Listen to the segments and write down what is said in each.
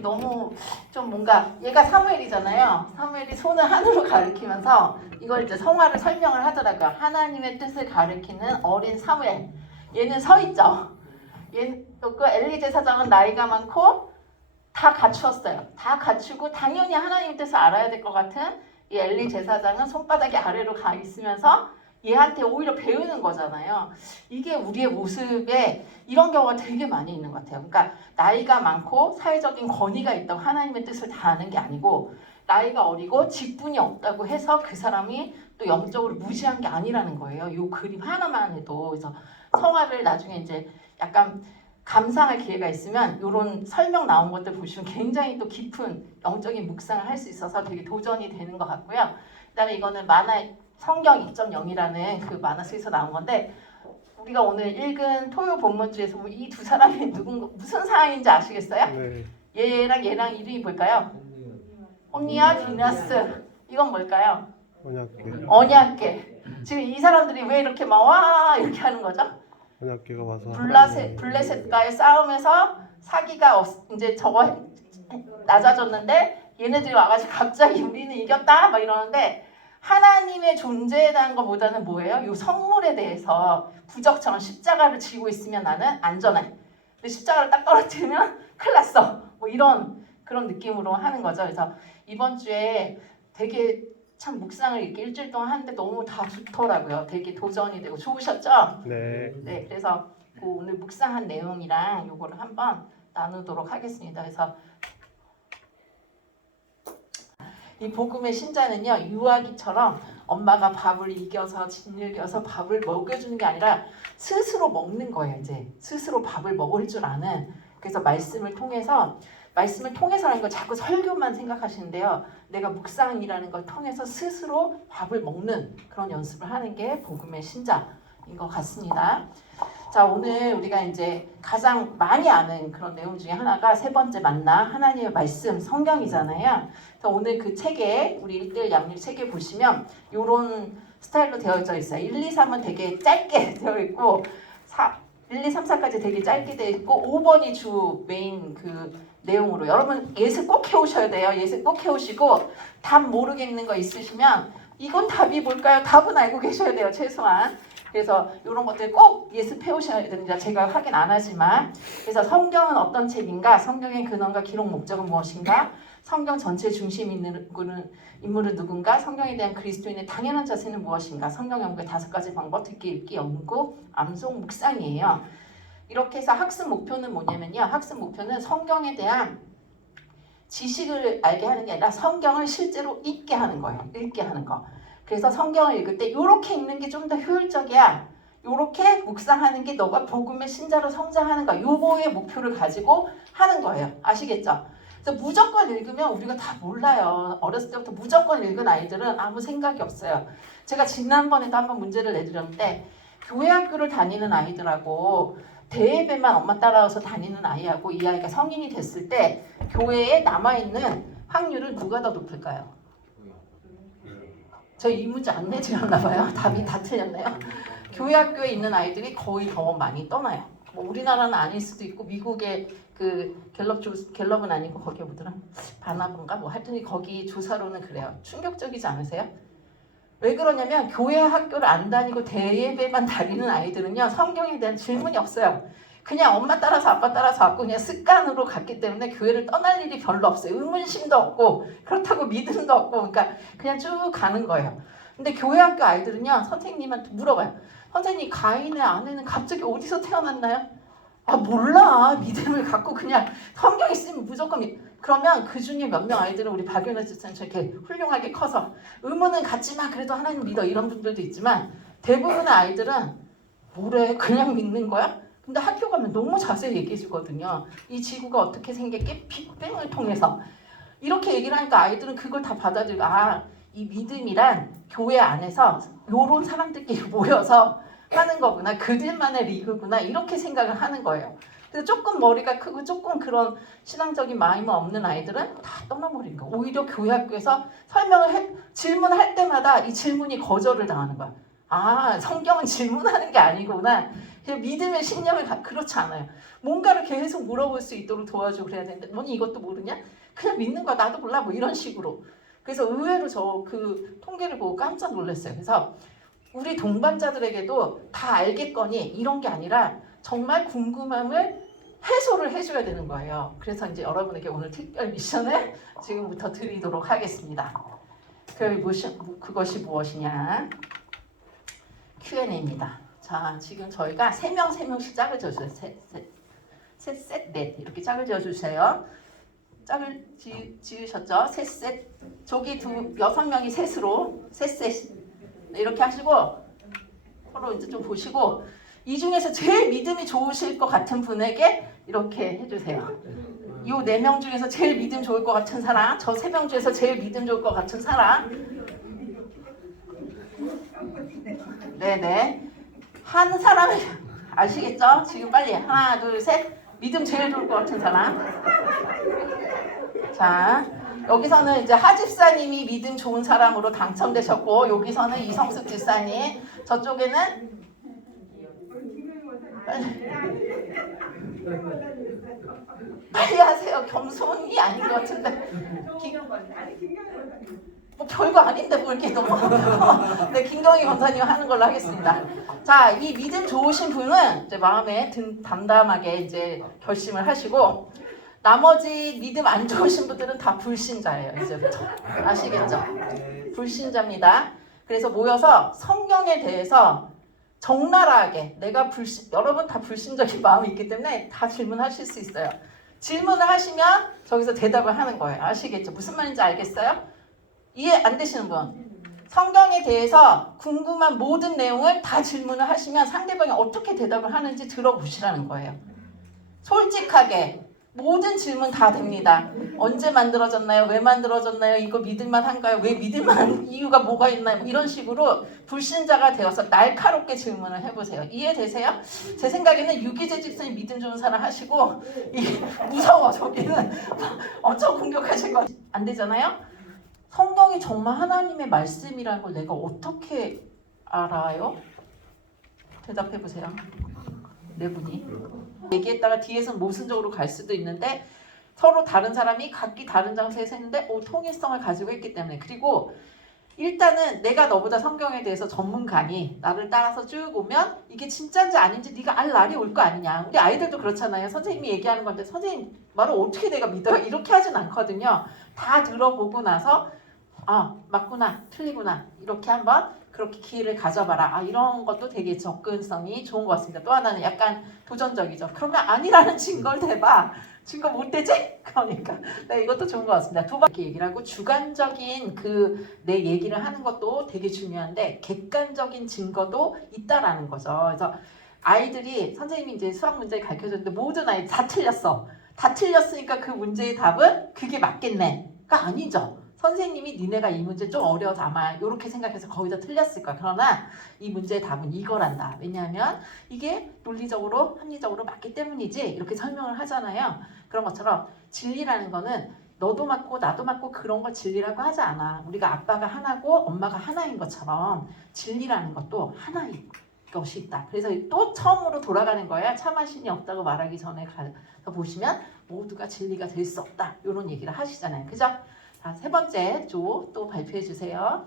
사람들이 너무 좀 뭔가 얘가 사무엘이잖아요. 사무엘이 손을 하늘로 가리키면서 이걸 이제 성화를 설명을 하더라고요. 하나님의 뜻을 가리키는 어린 사무엘. 얘는 서 있죠. 그 엘리 제사장은 나이가 많고 다 갖추었어요. 다 갖추고 당연히 하나님의 뜻을 알아야 될 것 같은 이 엘리 제사장은 손바닥이 아래로 가 있으면서 얘한테 오히려 배우는 거잖아요. 이게 우리의 모습에 이런 경우가 되게 많이 있는 것 같아요. 그러니까 나이가 많고 사회적인 권위가 있다고 하나님의 뜻을 다 아는 게 아니고 나이가 어리고 직분이 없다고 해서 그 사람이 또 영적으로 무지한 게 아니라는 거예요. 이 그림 하나만 해도. 그래서 성화를 나중에 이제 약간 감상할 기회가 있으면 이런 설명 나온 것들 보시면 굉장히 또 깊은 영적인 묵상을 할 수 있어서 되게 도전이 되는 것 같고요. 그다음에 이거는 만화 성경 2.0이라는 그 만화 속에서 나온 건데 우리가 오늘 읽은 토요 본문주에서 이 두 사람이 무슨 사이인지 아시겠어요? 네. 얘랑 이름이 뭘까요? 홈니와 비너스. 이건 뭘까요? 언약궤. 언약궤. 지금 이 사람들이 왜 이렇게 막 와 이렇게 하는 거죠? 언약궤가 와서 블레셋과의 싸움에서 사기가 이제 저거 낮아졌는데 얘네들이 와가지고 갑자기 우리는 이겼다 막 이러는데 하나님의 존재에 대한 것보다는 뭐예요? 이 성물에 대해서 부적처럼 십자가를 지고 있으면 나는 안전해. 근데 십자가를 딱 떨어뜨리면 큰일 났어. 뭐 이런 그런 느낌으로 하는 거죠. 그래서 이번 주에 되게 참 묵상을 이렇게 일주일 동안 하는데 너무 다 좋더라고요. 되게 도전이 되고 좋으셨죠? 네. 네, 그래서 그 오늘 묵상한 내용이랑 요거를 한번 나누도록 하겠습니다. 그래서 이 복음의 신자는요, 유아기처럼 엄마가 밥을 이겨서 짓눌겨서 밥을 먹여주는 게 아니라 스스로 먹는 거예요. 이제 스스로 밥을 먹을 줄 아는. 그래서 말씀을 통해서라는 걸 자꾸 설교만 생각하시는데요. 내가 묵상이라는 걸 통해서 스스로 밥을 먹는 그런 연습을 하는 게 복음의 신자인 것 같습니다. 자, 오늘 우리가 이제 가장 많이 아는 그런 내용 중에 하나가 세 번째 만나 하나님의 말씀 성경이잖아요. 그래서 오늘 그 책에 우리 1:1 양육 책에 보시면 이런 스타일로 되어져 있어요. 1, 2, 3은 되게 짧게 되어 있고 1, 2, 3, 4까지 되게 짧게 되어 있고 5번이 주 메인 그 내용으로 여러분 예습 꼭 해오셔야 돼요. 예습 꼭 해오시고 답 모르겠는 거 있으시면 이건 답이 뭘까요? 답은 알고 계셔야 돼요. 최소한. 그래서 이런 것들 꼭 예습해 오셔야 됩니다. 제가 확인 안 하지만. 그래서 성경은 어떤 책인가? 성경의 근원과 기록 목적은 무엇인가? 성경 전체 중심 있는 인물은 누군가? 성경에 대한 그리스도인의 당연한 자세는 무엇인가? 성경 연구의 5가지 방법, 듣기, 읽기, 연구, 암송, 묵상이에요. 이렇게 해서 학습 목표는 뭐냐면요. 학습 목표는 성경에 대한 지식을 알게 하는 게 아니라 성경을 실제로 읽게 하는 거예요. 읽게 하는 거. 그래서 성경을 읽을 때 이렇게 읽는 게 좀 더 효율적이야. 이렇게 묵상하는 게 너가 복음의 신자로 성장하는 거야. 요거의 목표를 가지고 하는 거예요. 아시겠죠? 그래서 무조건 읽으면 우리가 다 몰라요. 어렸을 때부터 무조건 읽은 아이들은 아무 생각이 없어요. 제가 지난번에도 한번 문제를 내드렸는데 교회 학교를 다니는 아이들하고 대예배만 엄마 따라와서 다니는 아이하고 이 아이가 성인이 됐을 때 교회에 남아있는 확률은 누가 더 높을까요? 저 이 문제 안 내드렸나 봐요. 답이 다 틀렸네요. 교회 학교에 있는 아이들이 거의 더 많이 떠나요. 뭐 우리나라는 아닐 수도 있고 미국의 그 갤럽은 아니고 거기 뭐더라? 바나본가 뭐 하여튼 거기 조사로는 그래요. 충격적이지 않으세요? 왜 그러냐면 교회 학교를 안 다니고 대예배만 다니는 아이들은요 성경에 대한 질문이 없어요. 그냥 엄마 따라서 아빠 따라서 왔고 그냥 습관으로 갔기 때문에 교회를 떠날 일이 별로 없어요. 의문심도 없고 그렇다고 믿음도 없고 그러니까 그냥 쭉 가는 거예요. 근데 교회 학교 아이들은요 선생님한테 물어봐요. 선생님 가인의 아내는 갑자기 어디서 태어났나요? 아 몰라. 믿음을 갖고 그냥 성경 있으면 무조건 그러면 그 중에 몇 명 아이들은 우리 박윤혜 집사님처럼 이렇게 훌륭하게 커서 의문은 갖지만 그래도 하나님 믿어 이런 분들도 있지만 대부분의 아이들은 뭐래 그냥 믿는 거야? 근데 학교 가면 너무 자세히 얘기해 주거든요. 이 지구가 어떻게 생겼게 빅뱅을 통해서 이렇게 얘기를 하니까 아이들은 그걸 다 받아들이고 이 믿음이란 교회 안에서 요런 사람들끼리 모여서 하는 거구나. 그들만의 리그구나. 이렇게 생각을 하는 거예요. 그래서 조금 머리가 크고 조금 그런 신앙적인 마음이 없는 아이들은 다 떠나버린 거예요. 오히려 교회 학교에서 질문할 때마다 이 질문이 거절을 당하는 거야. 성경은 질문하는 게 아니구나. 그냥 믿음의 신념을 그렇지 않아요. 뭔가를 계속 물어볼 수 있도록 도와주고 그래야 되는데 뭐니 이것도 모르냐? 그냥 믿는 거야. 나도 몰라. 뭐 이런 식으로. 그래서 의외로 저 그 통계를 보고 깜짝 놀랐어요. 그래서 우리 동반자들에게도 다 알겠거니 이런 게 아니라 정말 궁금함을 해소를 해줘야 되는 거예요. 그래서 이제 여러분에게 오늘 특별 미션을 지금부터 드리도록 하겠습니다. 그것이 무엇이냐? Q&A입니다. 자, 지금 저희가 3명씩 짝을 지어주세요. 셋, 넷 이렇게 짝을 지어주세요. 짝을 지으셨죠? 셋. 저기 6명이 셋으로 셋 이렇게 하시고 서로 이제 좀 보시고 이 중에서 제일 믿음이 좋으실 것 같은 분에게 이렇게 해주세요. 이 4명 중에서 제일 믿음 좋을 것 같은 사람, 저 3명 중에서 제일 믿음 좋을 것 같은 사람. 네네. 한 사람을 아시겠죠? 지금 빨리 하나, 둘, 셋. 믿음 제일 좋을 것 같은 사람. 자, 여기서는 이제 하 집사님이 믿음 좋은 사람으로 당첨되셨고 여기서는 이성숙 집사님, 저쪽에는 빨리 하세요. 겸손이 아닌 것 같은데. 뭐 별거 아닌데 뭐 이렇게 너무. 네, 김경희 권사님 하는 걸로 하겠습니다. 자, 이 믿음 좋으신 분은 이제 마음에 담담하게 이제 결심을 하시고 나머지 믿음 안 좋으신 분들은 다 불신자예요. 이제부터 아시겠죠? 불신자입니다. 그래서 모여서 성경에 대해서 적나라하게 여러분 다 불신적인 마음이 있기 때문에 다 질문하실 수 있어요. 질문을 하시면 저기서 대답을 하는 거예요. 아시겠죠? 무슨 말인지 알겠어요? 이해 안 되시는 분? 성경에 대해서 궁금한 모든 내용을 다 질문을 하시면 상대방이 어떻게 대답을 하는지 들어보시라는 거예요. 솔직하게 모든 질문 다 됩니다. 언제 만들어졌나요? 왜 만들어졌나요? 이거 믿을만 한가요? 왜 믿을만한 이유가 뭐가 있나요? 뭐 이런 식으로 불신자가 되어서 날카롭게 질문을 해보세요. 이해되세요? 제 생각에는 유기재 집사님 믿음 좋은 사람 하시고 이게 무서워. 저기는 엄청 공격하실 거 안 되잖아요? 성경이 정말 하나님의 말씀이라는 걸 내가 어떻게 알아요? 대답해보세요. 네 분이. 얘기했다가 뒤에서 모순적으로 갈 수도 있는데 서로 다른 사람이 각기 다른 장소에서 했는데 통일성을 가지고 있기 때문에. 그리고 일단은 내가 너보다 성경에 대해서 전문가니 나를 따라서 쭉 오면 이게 진짜인지 아닌지 네가 알 날이 올 거 아니냐. 우리 아이들도 그렇잖아요. 선생님이 얘기하는 건데 선생님 말을 어떻게 내가 믿어요? 이렇게 하진 않거든요. 다 들어보고 나서 맞구나 틀리구나 이렇게 한번 그렇게 기회를 가져봐라. 이런 것도 되게 접근성이 좋은 것 같습니다. 또 하나는 약간 도전적이죠. 그러면 아니라는 증거를 대봐. 증거 못 대지? 그러니까 네, 이것도 좋은 것 같습니다. 두 번째 얘기를 하고 주관적인 내 얘기를 하는 것도 되게 중요한데 객관적인 증거도 있다라는 거죠. 그래서 아이들이 선생님이 이제 수학 문제를 가르쳐줬는데 모든 아이들 다 틀렸어. 다 틀렸으니까 그 문제의 답은 그게 맞겠네가 아니죠. 선생님이 니네가 이 문제 좀 어려워서 아마 이렇게 생각해서 거의 다 틀렸을 거야. 그러나 이 문제의 답은 이거란다. 왜냐하면 이게 논리적으로 합리적으로 맞기 때문이지 이렇게 설명을 하잖아요. 그런 것처럼 진리라는 거는 너도 맞고 나도 맞고 그런 걸 진리라고 하지 않아. 우리가 아빠가 하나고 엄마가 하나인 것처럼 진리라는 것도 하나인 것이 있다. 그래서 또 처음으로 돌아가는 거야. 참한 신이 없다고 말하기 전에 가서 보시면 모두가 진리가 될 수 없다. 이런 얘기를 하시잖아요. 그죠? 자, 세 번째 조 또 발표해 주세요.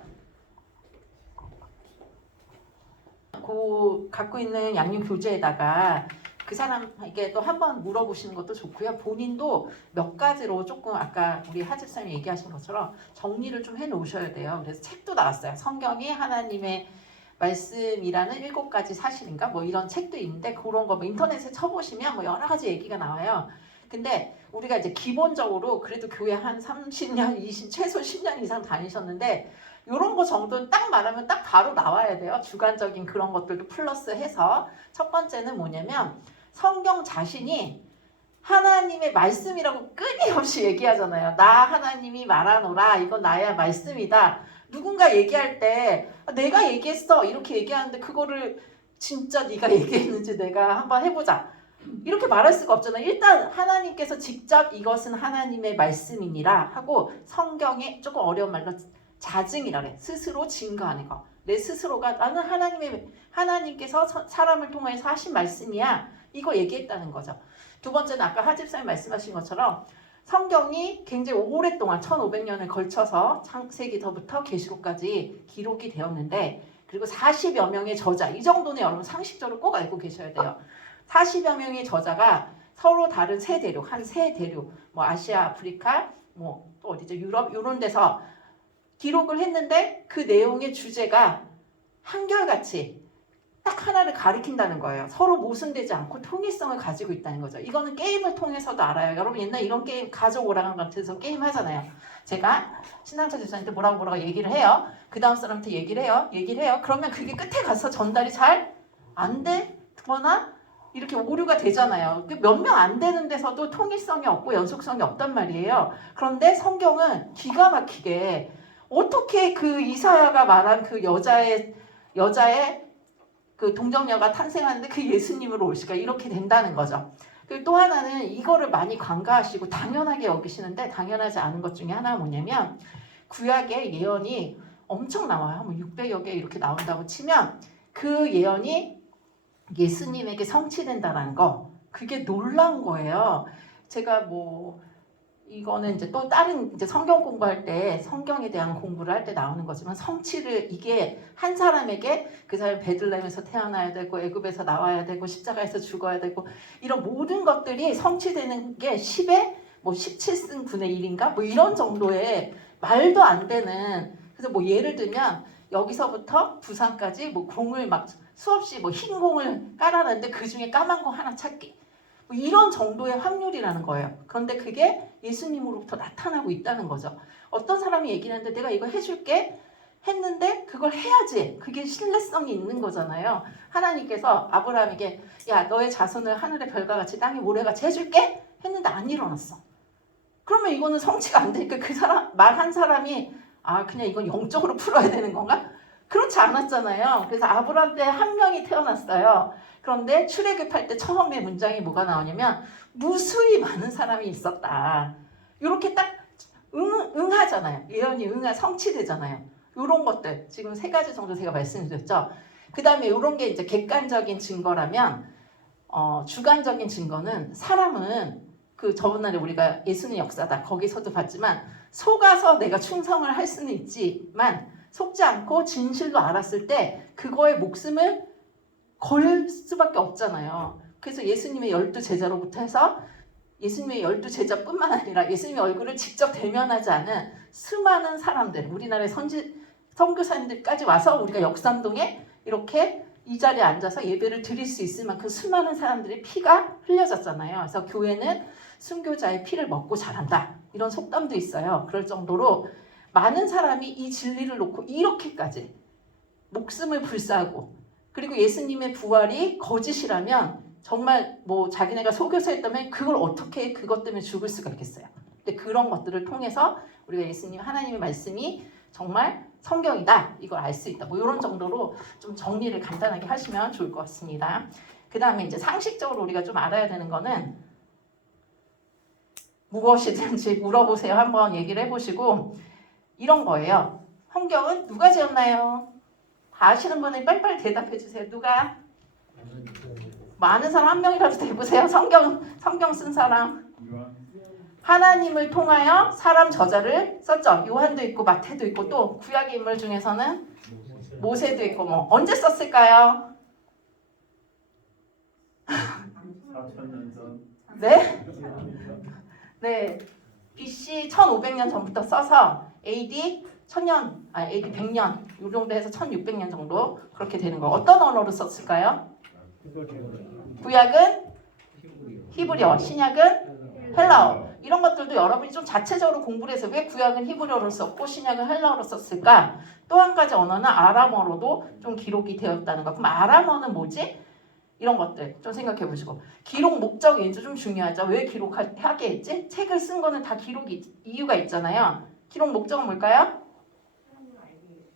갖고 있는 양육 교재에다가 그 사람에게 또 한번 물어보시는 것도 좋고요. 본인도 몇 가지로 조금 아까 우리 하집사님 얘기하신 것처럼 정리를 좀 해놓으셔야 돼요. 그래서 책도 나왔어요. 성경이 하나님의 말씀이라는 7가지 사실인가 뭐 이런 책도 있는데 그런 거 뭐 인터넷에 쳐보시면 뭐 여러 가지 얘기가 나와요. 근데 우리가 이제 기본적으로 그래도 교회 한 30년, 20, 최소 10년 이상 다니셨는데 이런 거 정도는 딱 말하면 딱 바로 나와야 돼요. 주관적인 그런 것들도 플러스해서. 첫 번째는 뭐냐면 성경 자신이 하나님의 말씀이라고 끊임없이 얘기하잖아요. 나 하나님이 말하노라. 이건 나의 말씀이다. 누군가 얘기할 때 내가 얘기했어 이렇게 얘기하는데 그거를 진짜 네가 얘기했는지 내가 한번 해보자. 이렇게 말할 수가 없잖아요. 일단 하나님께서 직접 이것은 하나님의 말씀이니라 하고 성경에 조금 어려운 말로 자증이라 그래. 스스로 증거하는 거. 내 스스로가 나는 하나님께서 사람을 통해서 하신 말씀이야. 이거 얘기했다는 거죠. 두 번째는 아까 하집사님 말씀하신 것처럼 성경이 굉장히 오랫동안 1500년을 걸쳐서 창세기서부터 계시록까지 기록이 되었는데 그리고 40여 명의 저자, 이 정도는 여러분 상식적으로 꼭 알고 계셔야 돼요. 40여 명의 저자가 서로 다른 세 대륙, 한 세 대륙, 뭐 아시아, 아프리카, 뭐 또 어디죠? 유럽 이런 데서 기록을 했는데 그 내용의 주제가 한결같이 딱 하나를 가리킨다는 거예요. 서로 모순되지 않고 통일성을 가지고 있다는 거죠. 이거는 게임을 통해서도 알아요. 여러분 옛날 이런 게임 가족 오락관 같은 게임 하잖아요. 제가 신상철 집사님한테 뭐라고 얘기를 해요. 그 다음 사람한테 얘기를 해요. 그러면 그게 끝에 가서 전달이 잘 안 되거나 이렇게 오류가 되잖아요. 몇 명 안 되는 데서도 통일성이 없고 연속성이 없단 말이에요. 그런데 성경은 기가 막히게 어떻게 그 이사야가 말한 그 여자의 그 동정녀가 탄생하는데 그 예수님으로 오실까? 이렇게 된다는 거죠. 그리고 또 하나는 이거를 많이 간과하시고 당연하게 여기시는데 당연하지 않은 것 중에 하나가 뭐냐면 구약의 예언이 엄청 나와요. 한 600여 개 이렇게 나온다고 치면 그 예언이 예수님에게 성취된다는 거, 그게 놀라운 거예요. 제가 뭐 이거는 이제 또 다른 이제 성경 공부할 때 성경에 대한 공부를 할 때 나오는 거지만 성취를 이게 한 사람에게 그 사람이 베들레헴에서 태어나야 되고 애굽에서 나와야 되고 십자가에서 죽어야 되고 이런 모든 것들이 성취되는 게 10의 뭐 17승 9의 1인가 뭐 이런 정도의 말도 안 되는. 그래서 뭐 예를 들면 여기서부터 부산까지 뭐 공을 막 수없이 뭐 흰 공을 깔아놨는데 그 중에 까만 공 하나 찾기. 뭐 이런 정도의 확률이라는 거예요. 그런데 그게 예수님으로부터 나타나고 있다는 거죠. 어떤 사람이 얘기를 하는데 내가 이거 해줄게 했는데 그걸 해야지. 그게 신뢰성이 있는 거잖아요. 하나님께서 아브라함에게 야 너의 자손을 하늘의 별과 같이 땅의 모래같이 해줄게 했는데 안 일어났어. 그러면 이거는 성취가 안 되니까 그 사람 말한 사람이 아 그냥 이건 영적으로 풀어야 되는 건가? 그렇지 않았잖아요. 그래서 아브라함 때 한 명이 태어났어요. 그런데 출애굽할 때 처음에 문장이 뭐가 나오냐면 무수히 많은 사람이 있었다. 이렇게 딱 응하잖아요. 예언이 성취되잖아요. 이런 것들 지금 3가지 정도 제가 말씀드렸죠. 그 다음에 이런 게 이제 객관적인 증거라면 주관적인 증거는 사람은 그 저번날에 우리가 예수님 역사다 거기서도 봤지만 속아서 내가 충성을 할 수는 있지만 속지 않고 진실로 알았을 때 그거에 목숨을 걸 수밖에 없잖아요. 그래서 예수님의 12제자로부터 해서 예수님의 12제자뿐만 아니라 예수님의 얼굴을 직접 대면하지 않은 수많은 사람들, 우리나라의 선교사님들까지 와서 우리가 역삼동에 이렇게 이 자리에 앉아서 예배를 드릴 수 있을 만큼 수많은 사람들의 피가 흘려졌잖아요. 그래서 교회는 순교자의 피를 먹고 자란다. 이런 속담도 있어요. 그럴 정도로 많은 사람이 이 진리를 놓고 이렇게까지 목숨을 불사하고 그리고 예수님의 부활이 거짓이라면 정말 뭐 자기네가 속여서 했다면 그걸 어떻게 그것 때문에 죽을 수가 있겠어요. 근데 그런 것들을 통해서 우리가 예수님 하나님의 말씀이 정말 성경이다 이걸 알 수 있다. 뭐 이런 정도로 좀 정리를 간단하게 하시면 좋을 것 같습니다. 그 다음에 이제 상식적으로 우리가 좀 알아야 되는 거는 무엇이든지 물어보세요. 한번 얘기를 해보시고 이런 거예요. 성경은 누가 지었나요? 다 아시는 분은 빨리빨리 대답해 주세요. 누가? 많은 사람 한 명이라도 대보세요. 성경 쓴 사람. 하나님을 통하여 사람 저자를 썼죠. 요한도 있고 마태도 있고 또 구약의 인물 중에서는 모세도 있고 뭐 언제 썼을까요? 4,000년 전. 네? 네. BC 1500년 전부터 써서 AD 100년 이 정도 해서 1600년 정도 그렇게 되는 거. 어떤 언어로 썼을까요? 구약은 히브리어, 신약은 헬라어. 이런 것들도 여러분이 좀 자체적으로 공부를 해서 왜 구약은 히브리어로 썼고 신약은 헬라어로 썼을까? 또 한 가지 언어는 아람어로도 좀 기록이 되었다는 거. 그럼 아람어는 뭐지? 이런 것들 좀 생각해 보시고 기록 목적 이제 좀 중요하죠. 왜 기록하게 했지? 책을 쓴 거는 다 이유가 있잖아요. 기록 목적은 뭘까요?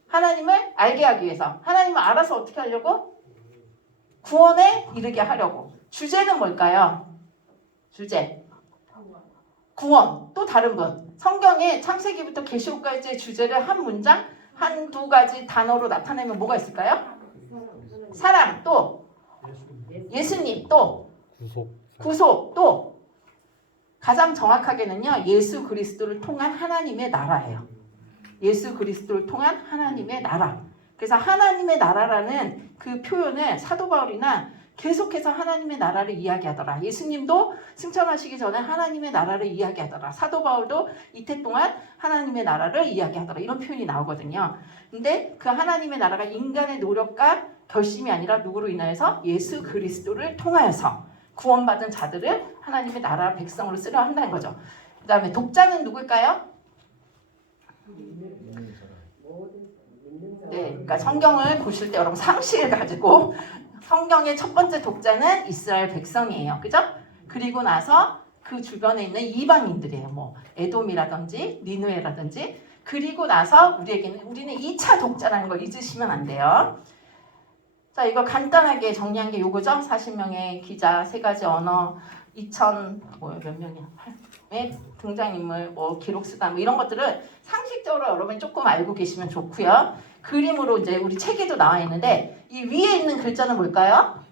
하나님을 알게 하기 위해서. 하나님을 알아서 어떻게 하려고? 구원에 이르게 하려고. 주제는 뭘까요? 주제. 구원. 또 다른 분. 성경에 창세기부터 계시록까지의 주제를 한 문장 한두 가지 단어로 나타내면 뭐가 있을까요? 사랑, 또 예수님, 또 구속. 구속, 또 가장 정확하게는요 예수 그리스도를 통한 하나님의 나라예요. 예수 그리스도를 통한 하나님의 나라. 그래서 하나님의 나라라는 그 표현을 사도 바울이나 계속해서 하나님의 나라를 이야기하더라. 예수님도 승천하시기 전에 하나님의 나라를 이야기하더라. 사도 바울도 이태 동안 하나님의 나라를 이야기하더라. 이런 표현이 나오거든요. 근데 그 하나님의 나라가 인간의 노력과 결심이 아니라 누구로 인하여서 예수 그리스도를 통하여서 구원받은 자들을 하나님의 나라 백성으로 쓰려 한다는 거죠. 그 다음에 독자는 누굴까요? 네, 그러니까 성경을 보실 때 여러분 상식을 가지고 성경의 첫 번째 독자는 이스라엘 백성이에요. 그죠? 그리고 나서 그 주변에 있는 이방인들이에요. 뭐 에돔이라든지 니누에라든지. 그리고 나서 우리는 2차 독자라는 거 잊으시면 안 돼요. 자, 이거 간단하게 정리한 게 요거죠. 40명의 기자, 3가지 언어, 2,000 몇 명이야? 등장인물, 뭐 기록 수단 뭐 이런 것들을 상식적으로 여러분이 조금 알고 계시면 좋고요. 그림으로 이제 우리 책에도 나와 있는데 이 위에 있는 글자는 뭘까요?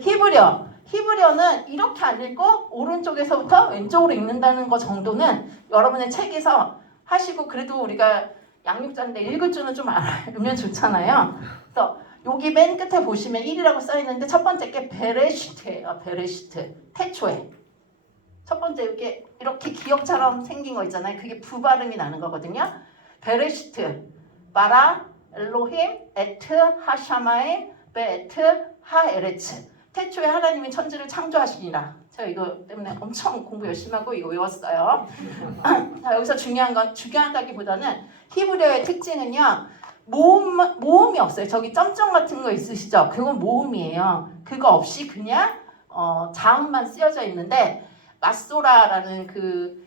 히브리어. 히브리어는 이렇게 안 읽고 오른쪽에서부터 왼쪽으로 읽는다는 거 정도는 여러분의 책에서 하시고 그래도 우리가 양육자인데 읽을 줄은 좀 알면 좋잖아요. 그래서 여기 맨 끝에 보시면 1이라고 써 있는데 첫 번째 게 베레시트예요. 베레시트. 태초에. 첫 번째 이렇게 기억처럼 생긴 거 있잖아요. 그게 부발음이 나는 거거든요. 베레시트. 바라 엘로힘 에트 하샤마임 베에트 하에레츠. 태초에 하나님이 천지를 창조하시니라. 제가 이거 때문에 엄청 공부 열심히 하고 이거 외웠어요. 자, 여기서 중요하다기보다는 히브리어의 특징은요. 모음이 없어요. 저기 점점 같은 거 있으시죠? 그건 모음이에요. 그거 없이 그냥 자음만 쓰여져 있는데 마소라라는 그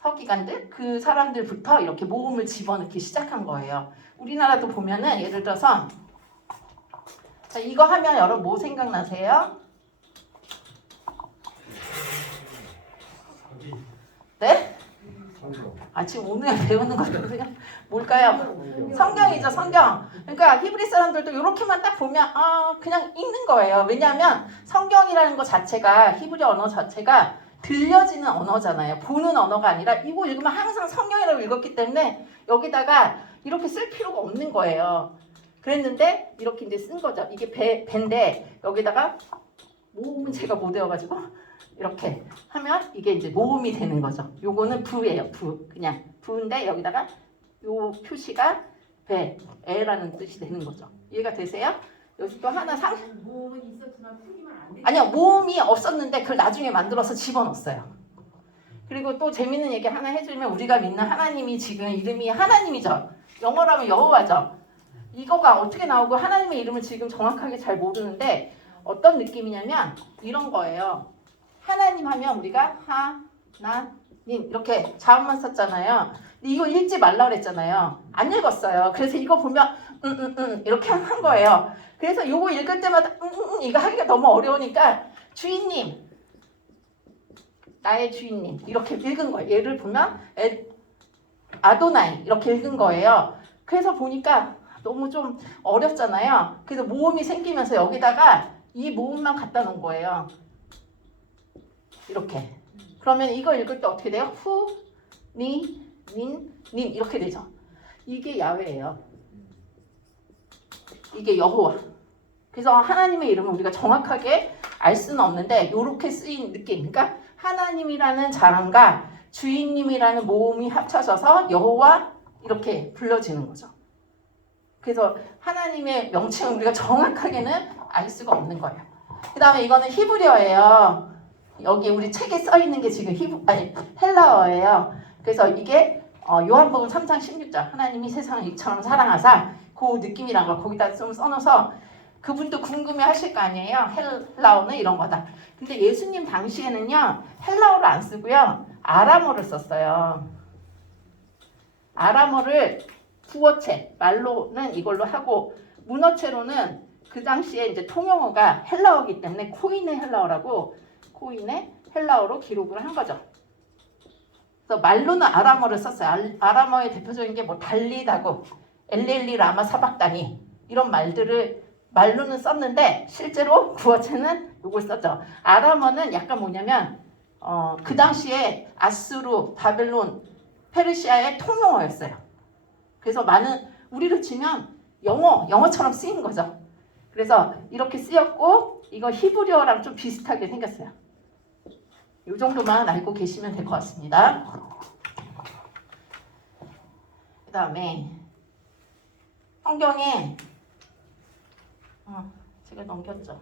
서기관들 그 사람들부터 이렇게 모음을 집어넣기 시작한 거예요. 우리나라도 보면은 예를 들어서 자, 이거 하면 여러분 뭐 생각나세요? 네? 아 지금 오늘 배우는 거는 뭘까요? 성경이죠, 성경. 그러니까 히브리 사람들도 이렇게만 딱 보면 그냥 읽는 거예요. 왜냐하면 성경이라는 것 자체가 히브리 언어 자체가 들려지는 언어잖아요. 보는 언어가 아니라 이거 읽으면 항상 성경이라고 읽었기 때문에 여기다가 이렇게 쓸 필요가 없는 거예요. 그랬는데 이렇게 이제 쓴 거죠. 이게 배인데 여기다가 모음은 제가 못 외워가지고 이렇게 하면 이게 이제 모음이 되는 거죠. 요거는 부예요. 부. 그냥 부인데 여기다가 요 표시가 배, 에라는 뜻이 되는 거죠. 이해가 되세요? 여기 또 하나 모음은 있었지만 풀이만 안 돼. 아니요. 모음이 없었는데 그걸 나중에 만들어서 집어넣었어요. 그리고 또 재밌는 얘기 하나 해주면 우리가 믿는 하나님이 지금 이름이 하나님이죠. 영어로 하면 여호와죠. 이거가 어떻게 나오고 하나님의 이름을 지금 정확하게 잘 모르는데 어떤 느낌이냐면 이런 거예요. 하나님 하면 우리가 하나님 이렇게 자음만 썼잖아요. 근데 이거 읽지 말라 그랬잖아요. 안 읽었어요. 그래서 이거 보면 이렇게 한 거예요. 그래서 이거 읽을 때마다 이거 하기가 너무 어려우니까 주인님, 나의 주인님 이렇게 읽은 거예요. 얘를 보면 아도나이 이렇게 읽은 거예요. 그래서 보니까 너무 좀 어렵잖아요. 그래서 모음이 생기면서 여기다가 이 모음만 갖다 놓은 거예요. 이렇게. 그러면 이거 읽을 때 어떻게 돼요? 후, 니, 닌 이렇게 되죠. 이게 야훼예요. 이게 여호와. 그래서 하나님의 이름을 우리가 정확하게 알 수는 없는데 이렇게 쓰인 느낌. 그러니까 하나님이라는 자랑과 주인님이라는 모음이 합쳐져서 여호와 이렇게 불러지는 거죠. 그래서 하나님의 명칭을 우리가 정확하게는 알 수가 없는 거예요. 그 다음에 이거는 히브리어예요. 여기 우리 책에 써 있는 게 지금 헬라어예요. 그래서 이게 요한복음 3장 16절 하나님이 세상을 이처럼 사랑하사 그 느낌이란 걸 거기다 좀 써놔서 그분도 궁금해 하실 거 아니에요. 헬라어는 이런 거다. 근데 예수님 당시에는요 헬라어를 안 쓰고요 아람어를 썼어요. 아람어를 구어체 말로는 이걸로 하고 문어체로는 그 당시에 이제 통용어가 헬라어이기 때문에 코인의 헬라어라고 코인의 헬라어로 기록을 한 거죠. 그래서 말로는 아람어를 썼어요. 아람어의 대표적인 게 뭐 달리다고 엘렐리 라마 사박다니 이런 말들을 말로는 썼는데 실제로 구어체는 이걸 썼죠. 아람어는 약간 뭐냐면 그 당시에 아수르, 바벨론, 페르시아의 통용어였어요. 그래서 많은 우리로 치면 영어처럼 쓰인 거죠. 그래서 이렇게 쓰였고 이거 히브리어랑 좀 비슷하게 생겼어요. 이 정도만 알고 계시면 될 것 같습니다. 그 다음에 성경에 제가 넘겼죠.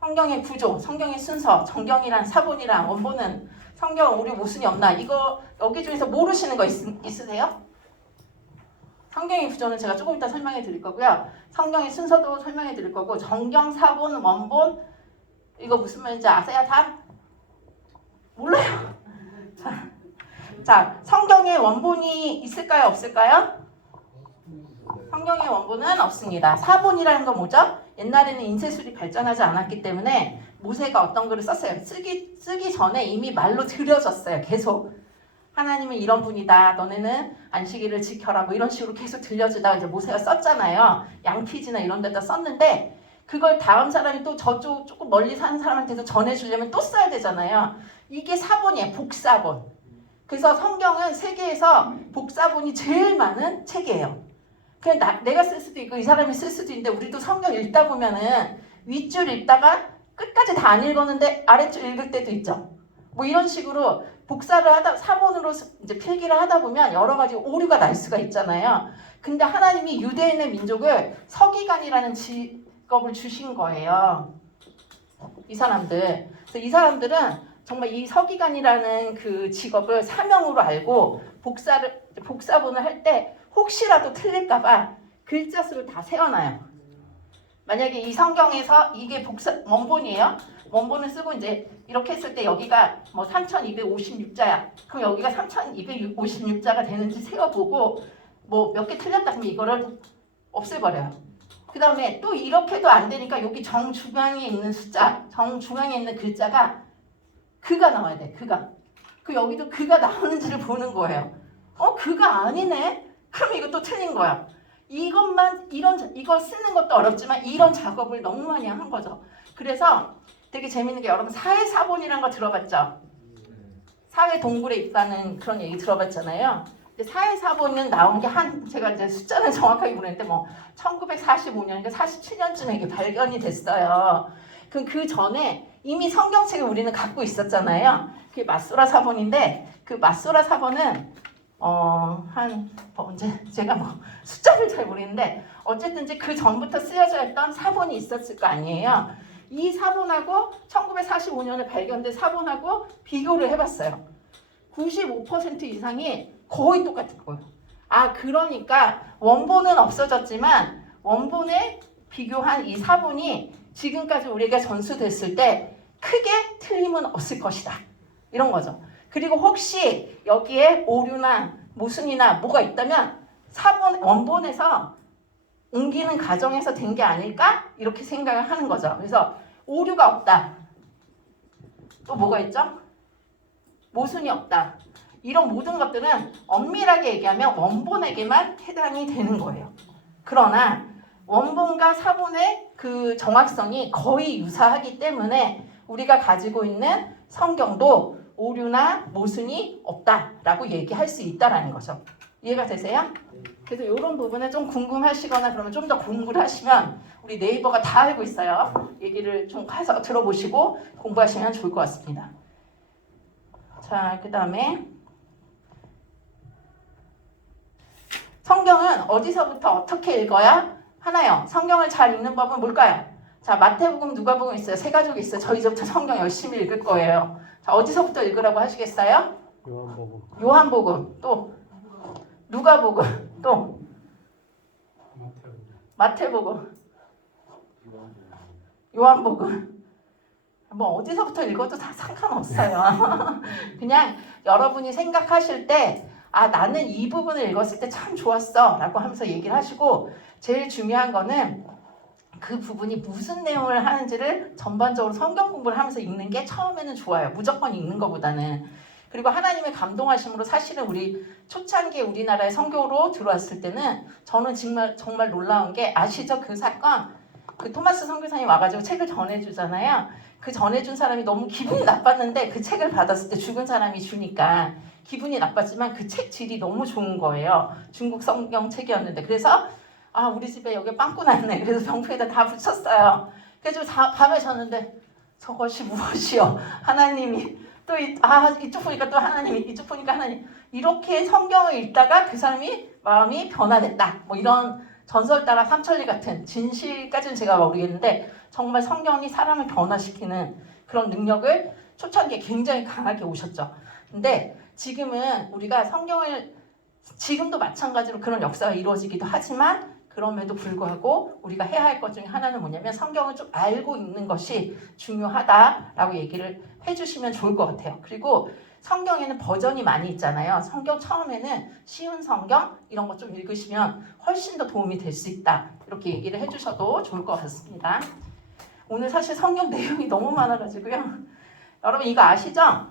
성경의 구조, 성경의 순서, 정경이란 사본이란 원본은 성경 우리 모순이 없나? 이거 여기 중에서 모르시는 거 있으세요? 성경의 구조는 제가 조금 이따 설명해 드릴 거고요. 성경의 순서도 설명해 드릴 거고 정경, 사본, 원본 이거 무슨 말인지 아세요? 다? 몰라요. 자, 성경의 원본이 있을까요? 없을까요? 성경의 원본은 없습니다. 사본이라는 건 뭐죠? 옛날에는 인쇄술이 발전하지 않았기 때문에 모세가 어떤 글을 썼어요. 쓰기 전에 이미 말로 들려졌어요. 계속. 하나님은 이런 분이다. 너네는 안식일을 지켜라. 뭐 이런 식으로 계속 들려주다가 이제 모세가 썼잖아요. 양피지나 이런 데다 썼는데 그걸 다음 사람이 또 저쪽 조금 멀리 사는 사람한테서 전해주려면 또 써야 되잖아요. 이게 사본이에요. 복사본. 그래서 성경은 세계에서 복사본이 제일 많은 책이에요. 그냥 내가 쓸 수도 있고 이 사람이 쓸 수도 있는데 우리도 성경 읽다 보면은 윗줄 읽다가 끝까지 다 안 읽었는데 아랫줄 읽을 때도 있죠. 뭐 이런 식으로 복사를 하다 사본으로 이제 필기를 하다 보면 여러 가지 오류가 날 수가 있잖아요. 근데 하나님이 유대인의 민족을 서기관이라는 직업을 주신 거예요. 이 사람들. 그래서 이 사람들은 정말 이 서기관이라는 그 직업을 사명으로 알고 복사본을 할 때 혹시라도 틀릴까봐 글자 수를 다 세워놔요. 만약에 이 성경에서 이게 원본이에요. 원본을 쓰고 이제 이렇게 했을 때 여기가 뭐 3256자야. 그럼 여기가 3256자가 되는지 세어보고 뭐 몇 개 틀렸다 그러면 이거를 없애버려요. 그 다음에 또 이렇게도 안 되니까 여기 정중앙에 있는 숫자, 정중앙에 있는 글자가 그가 나와야 돼. 그가. 그 여기도 그가 나오는지를 보는 거예요. 그가 아니네. 그럼 이것도 틀린 거야. 이거 쓰는 것도 어렵지만 이런 작업을 너무 많이 한 거죠. 그래서 되게 재밌는 게 여러분 사회사본이라는 거 들어봤죠? 사회 동굴에 있다는 그런 얘기 들어봤잖아요. 근데 사회사본은 나온 게 제가 이제 숫자는 정확하게 모르는데 뭐 1945년인가 47년쯤에 이게 발견이 됐어요. 그럼 그 전에 이미 성경책을 우리는 갖고 있었잖아요. 그게 마소라 사본인데 그 마소라 사본은 언제 제가 뭐 숫자를 잘 모르겠는데 어쨌든 이제 그 전부터 쓰여져 있던 사본이 있었을 거 아니에요. 이 사본하고 1945년에 발견된 사본하고 비교를 해봤어요. 95% 이상이 거의 똑같은 거예요. 그러니까 원본은 없어졌지만 원본에 비교한 이 사본이 지금까지 우리가 전수됐을 때 크게 틀림은 없을 것이다. 이런 거죠. 그리고 혹시 여기에 오류나 모순이나 뭐가 있다면 원본에서 옮기는 과정에서 된 게 아닐까? 이렇게 생각을 하는 거죠. 그래서 오류가 없다. 또 뭐가 있죠? 모순이 없다. 이런 모든 것들은 엄밀하게 얘기하면 원본에게만 해당이 되는 거예요. 그러나 원본과 사본의 그 정확성이 거의 유사하기 때문에 우리가 가지고 있는 성경도 오류나 모순이 없다라고 얘기할 수 있다라는 거죠. 이해가 되세요? 그래서 이런 부분에 좀 궁금하시거나 그러면 좀 더 공부를 하시면 우리 네이버가 다 알고 있어요. 얘기를 좀 가서 들어보시고 공부하시면 좋을 것 같습니다. 자, 그 다음에 성경은 어디서부터 어떻게 읽어야 하나요? 성경을 잘 읽는 법은 뭘까요? 자, 마태복음, 누가복음 있어요. 세 가족이 있어요. 저 이제부터 성경 열심히 읽을 거예요. 자, 어디서부터 읽으라고 하시겠어요? 요한복음, 또 누가복음, 또 마태복음, 요한복음. 뭐 어디서부터 읽어도 다 상관없어요. 그냥 여러분이 생각하실 때 나는 이 부분을 읽었을 때 참 좋았어 라고 하면서 얘기를 하시고 제일 중요한 거는 그 부분이 무슨 내용을 하는지를 전반적으로 성경 공부를 하면서 읽는 게 처음에는 좋아요. 무조건 읽는 것보다는. 그리고 하나님의 감동하심으로 사실은 우리 초창기에 우리나라에 선교로 들어왔을 때는 저는 정말 놀라운 게 아시죠? 그 사건 그 토마스 선교사님 와가지고 책을 전해주잖아요. 그 전해준 사람이 너무 기분이 나빴는데 그 책을 받았을 때 죽은 사람이 주니까 기분이 나빴지만 그 책 질이 너무 좋은 거예요. 중국 성경 책이었는데 그래서 우리 집에 여기 빵꾸 났네. 그래서 병풍에다 다 붙였어요. 그래서 밤에 잤는데 저것이 무엇이요? 하나님이 또 이쪽 보니까 또 하나님, 이쪽 보니까 하나님. 이렇게 성경을 읽다가 그 사람이 마음이 변화됐다. 뭐 이런 전설 따라 삼천리 같은 진실까지는 제가 모르겠는데 정말 성경이 사람을 변화시키는 그런 능력을 초창기에 굉장히 강하게 오셨죠. 근데 지금은 우리가 성경을 지금도 마찬가지로 그런 역사가 이루어지기도 하지만 그럼에도 불구하고 우리가 해야 할 것 중에 하나는 뭐냐면 성경을 좀 알고 있는 것이 중요하다라고 얘기를 해주시면 좋을 것 같아요. 그리고 성경에는 버전이 많이 있잖아요. 성경 처음에는 쉬운 성경 이런 거 좀 읽으시면 훨씬 더 도움이 될 수 있다. 이렇게 얘기를 해주셔도 좋을 것 같습니다. 오늘 사실 성경 내용이 너무 많아가지고요. 여러분 이거 아시죠?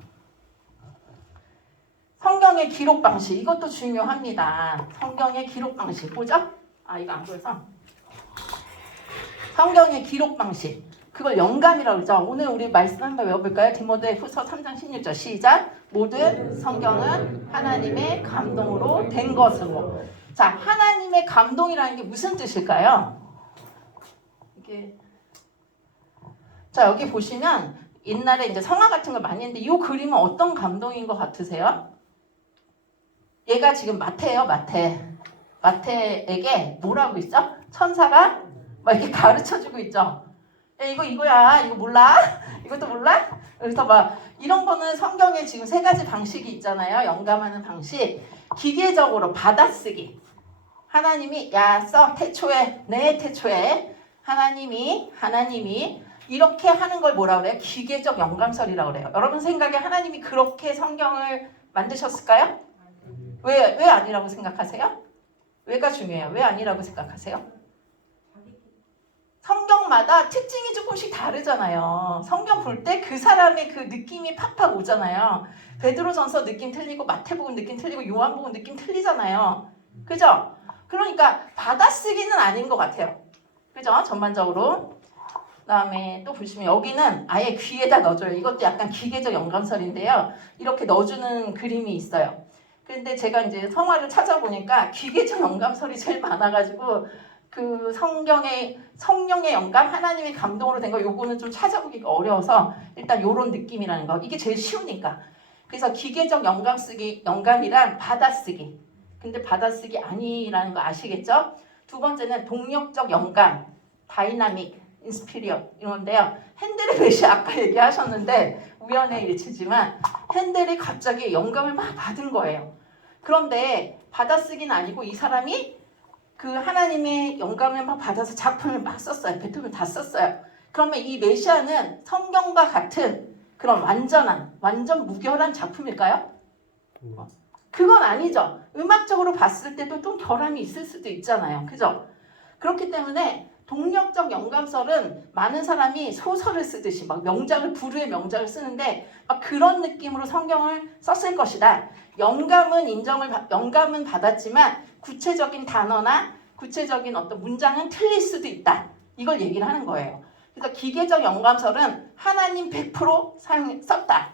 성경의 기록 방식 이것도 중요합니다. 성경의 기록 방식 뭐죠? 이거 안 보여서 성경의 기록 방식 그걸 영감이라고 그러죠. 오늘 우리 말씀 한번 외워볼까요? 디모데후서 3장 16절 시작. 모든 성경은 하나님의 감동으로 된 것으로. 자, 하나님의 감동이라는 게 무슨 뜻일까요? 이게 자 여기 보시면 옛날에 이제 성화 같은 걸 많이 했는데 이 그림은 어떤 감동인 것 같으세요? 얘가 지금 마태예요, 마태. 마태에게 뭐라고 있죠? 천사가 막 이렇게 가르쳐주고 있죠. 야, 이거야. 이거 몰라? 이것도 몰라? 그래서 막 이런 거는 성경에 지금 3가지 방식이 있잖아요. 영감하는 방식. 기계적으로 받아쓰기. 하나님이 태초에 네 태초에 하나님이 이렇게 하는 걸 뭐라 그래요? 기계적 영감설이라고 그래요. 여러분 생각에 하나님이 그렇게 성경을 만드셨을까요? 왜 아니라고 생각하세요? 왜가 중요해요? 왜 아니라고 생각하세요? 성경마다 특징이 조금씩 다르잖아요. 성경 볼 때 그 사람의 그 느낌이 팍팍 오잖아요. 베드로전서 느낌 틀리고 마태복음 느낌 틀리고 요한복음 느낌 틀리잖아요. 그죠? 그러니까 받아쓰기는 아닌 것 같아요. 그죠? 전반적으로. 그다음에 또 보시면 여기는 아예 귀에다 넣어줘요. 이것도 약간 기계적 영감설인데요. 이렇게 넣어주는 그림이 있어요. 근데 제가 이제 성화를 찾아보니까 기계적 영감설이 제일 많아가지고 그 성령의 영감, 하나님의 감동으로 된 거 요거는 좀 찾아보기가 어려워서 일단 요런 느낌이라는 거 이게 제일 쉬우니까. 그래서 기계적 영감이란 받아쓰기. 근데 받아쓰기 아니라는 거 아시겠죠? 두 번째는 동력적 영감, 다이나믹, 인스피리어 이런데요. 핸델의 아까 얘기하셨는데 우연의 일치지만 핸델이 갑자기 영감을 막 받은 거예요. 그런데 받아쓰기는 아니고 이 사람이 그 하나님의 영감을 막 받아서 작품을 막 썼어요. 베토벤 다 썼어요. 그러면 이 메시아는 성경과 같은 그런 완전 무결한 작품일까요? 그건 아니죠. 음악적으로 봤을 때도 좀 결함이 있을 수도 있잖아요. 그죠? 그렇기 때문에 동력적 영감설은 많은 사람이 소설을 쓰듯이 막 불후의 명작을 쓰는데 막 그런 느낌으로 성경을 썼을 것이다. 영감은 받았지만 구체적인 단어나 구체적인 어떤 문장은 틀릴 수도 있다. 이걸 얘기를 하는 거예요. 그래서 기계적 영감설은 하나님 100% 썼다.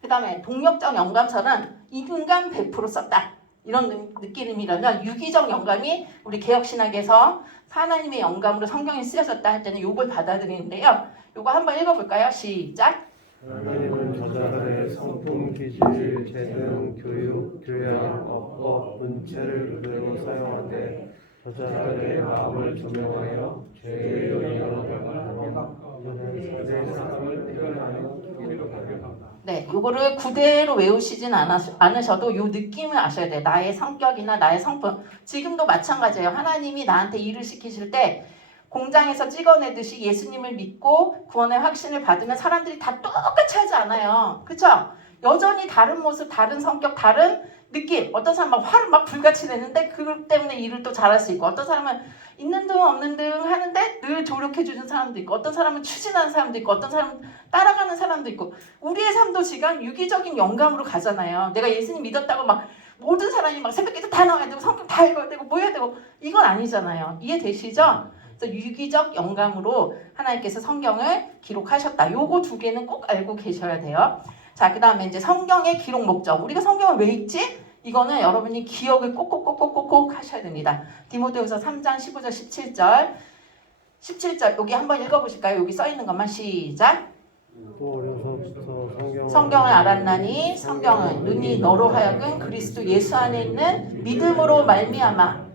그 다음에 동력적 영감설은 인간 100% 썼다. 이런 느낌이라면 유기적 영감이 우리 개혁신학에서 하나님의 영감으로 성경에 쓰여졌다 할 때는 이걸 받아들이는데요. 이거 한번 읽어볼까요? 시작. 하나님은 저자들의 성품, 기질, 재능, 교육, 교양, 어법, 문체를 그대로 사용하되 저자들의 마음을 조명하여 죄의 영향을 하며 내 사람을 태어나며 토기로 발견한다. 네, 요거를 그대로 외우시진 않으셔도 요 느낌을 아셔야 돼요. 나의 성격이나 나의 성품. 지금도 마찬가지예요. 하나님이 나한테 일을 시키실 때 공장에서 찍어내듯이 예수님을 믿고 구원의 확신을 받으면 사람들이 다 똑같이 하지 않아요. 그렇죠? 여전히 다른 모습, 다른 성격, 다른 느낌. 어떤 사람은 막 화를 막 불같이 내는데 그것 때문에 일을 또 잘할 수 있고, 어떤 사람은 있는 등 없는 등 하는데 늘 조력해주는 사람도 있고, 어떤 사람은 추진하는 사람도 있고, 어떤 사람은 따라가는 사람도 있고. 우리의 삶도 지금 유기적인 영감으로 가잖아요. 내가 예수님 믿었다고 막 모든 사람이 막 새벽기도 다 나와야 되고 성경 다 읽어야 되고 뭐 해야 되고, 이건 아니잖아요. 이해되시죠? 그래서 유기적 영감으로 하나님께서 성경을 기록하셨다. 요거 두 개는 꼭 알고 계셔야 돼요. 자, 그 다음에 이제 성경의 기록 목적. 우리가 성경을 왜 읽지? 이거는 여러분이 기억을 꼭꼭꼭꼭꼭 하셔야 됩니다. 디모데후서 3장 15절 17절 여기 한번 읽어보실까요? 여기 써있는 것만 시작. 또 어려서부터 성경을 알았나니 성경은 능히 너로 하여금 그리스도 예수 안에 있는 믿음으로 말미암아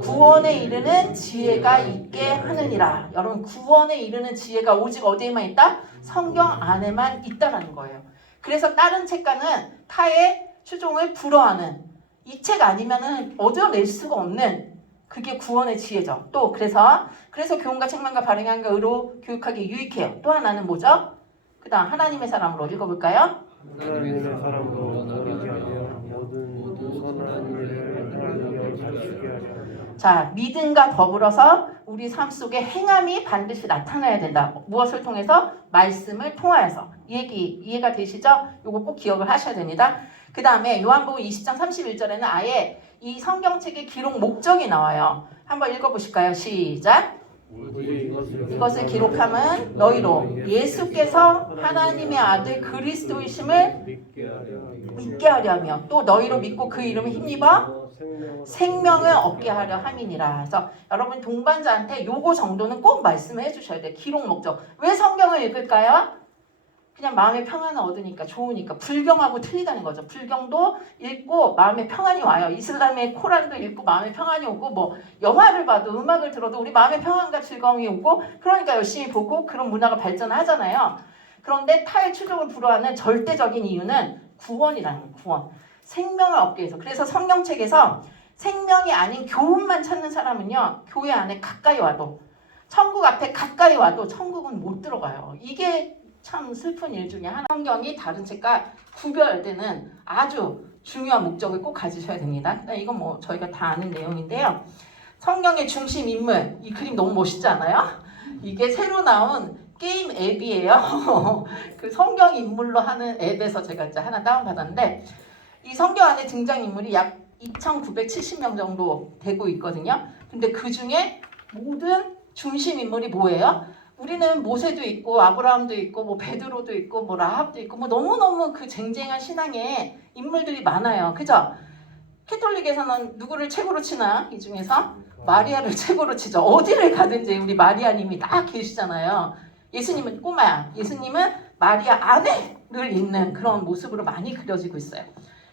구원에 이르는 지혜가 있게 하느니라. 여러분, 구원에 이르는 지혜가 오직 어디에만 있다? 성경 안에만 있다라는 거예요. 그래서 다른 책과는 타의 추종을 불허하는, 이 책 아니면은 얻어낼 수가 없는, 그게 구원의 지혜죠. 또 그래서 교훈과 책망과 바르게 의로 교육하기 유익해요. 또 하나는 뭐죠? 그 다음 하나님의 사람으로 읽어볼까요? 하나님의 사람으로 너에게 하여 모든 선한 일을 하여 가르치게 하라. 자, 믿음과 더불어서 우리 삶 속에 행함이 반드시 나타나야 된다. 무엇을 통해서? 말씀을 통하여서. 이해가 되시죠? 요거 꼭 기억을 하셔야 됩니다. 그 다음에 요한복음 20장 31절에는 아예 이 성경책의 기록 목적이 나와요. 한번 읽어보실까요? 시작. 이것을 기록함은 너희로 예수께서 하나님의 아들 그리스도이심을 믿게 하려 하며 또 너희로 믿고 그 이름을 힘입어 생명을 얻게 하려 함이니라. 그래서 여러분 동반자한테 요거 정도는 꼭 말씀을 해주셔야 돼요. 기록 목적. 왜 성경을 읽을까요? 그냥 마음의 평안을 얻으니까, 좋으니까. 불경하고 틀리다는 거죠. 불경도 읽고 마음의 평안이 와요. 이슬람의 코란도 읽고 마음의 평안이 오고, 뭐 영화를 봐도 음악을 들어도 우리 마음의 평안과 즐거움이 오고, 그러니까 열심히 보고 그런 문화가 발전하잖아요. 그런데 타의 추종을 불허하는 절대적인 이유는 구원이라는 거예요. 구원. 생명을 얻기 위해서. 그래서 성경책에서 생명이 아닌 교훈만 찾는 사람은요, 교회 안에 가까이 와도, 천국 앞에 가까이 와도 천국은 못 들어가요. 이게 참 슬픈 일 중에 하나. 성경이 다른 책과 구별되는 아주 중요한 목적을 꼭 가지셔야 됩니다. 이건 뭐 저희가 다 아는 내용인데요. 성경의 중심 인물, 이 그림 너무 멋있지 않아요? 이게 새로 나온 게임 앱이에요. 그 성경 인물로 하는 앱에서 제가 이제 하나 다운받았는데, 이 성경 안에 등장인물이 약 2,970명 정도 되고 있거든요. 근데 그 중에 모든 중심 인물이 뭐예요? 우리는 모세도 있고 아브라함도 있고 뭐 베드로도 있고 뭐 라합도 있고 뭐 너무너무 그 쟁쟁한 신앙의 인물들이 많아요. 그죠? 캐톨릭에서는 누구를 최고로 치나? 이 중에서 마리아를 최고로 치죠. 어디를 가든지 우리 마리아님이 딱 계시잖아요. 예수님은 꼬마야. 예수님은 마리아 아내를 잇는 그런 모습으로 많이 그려지고 있어요.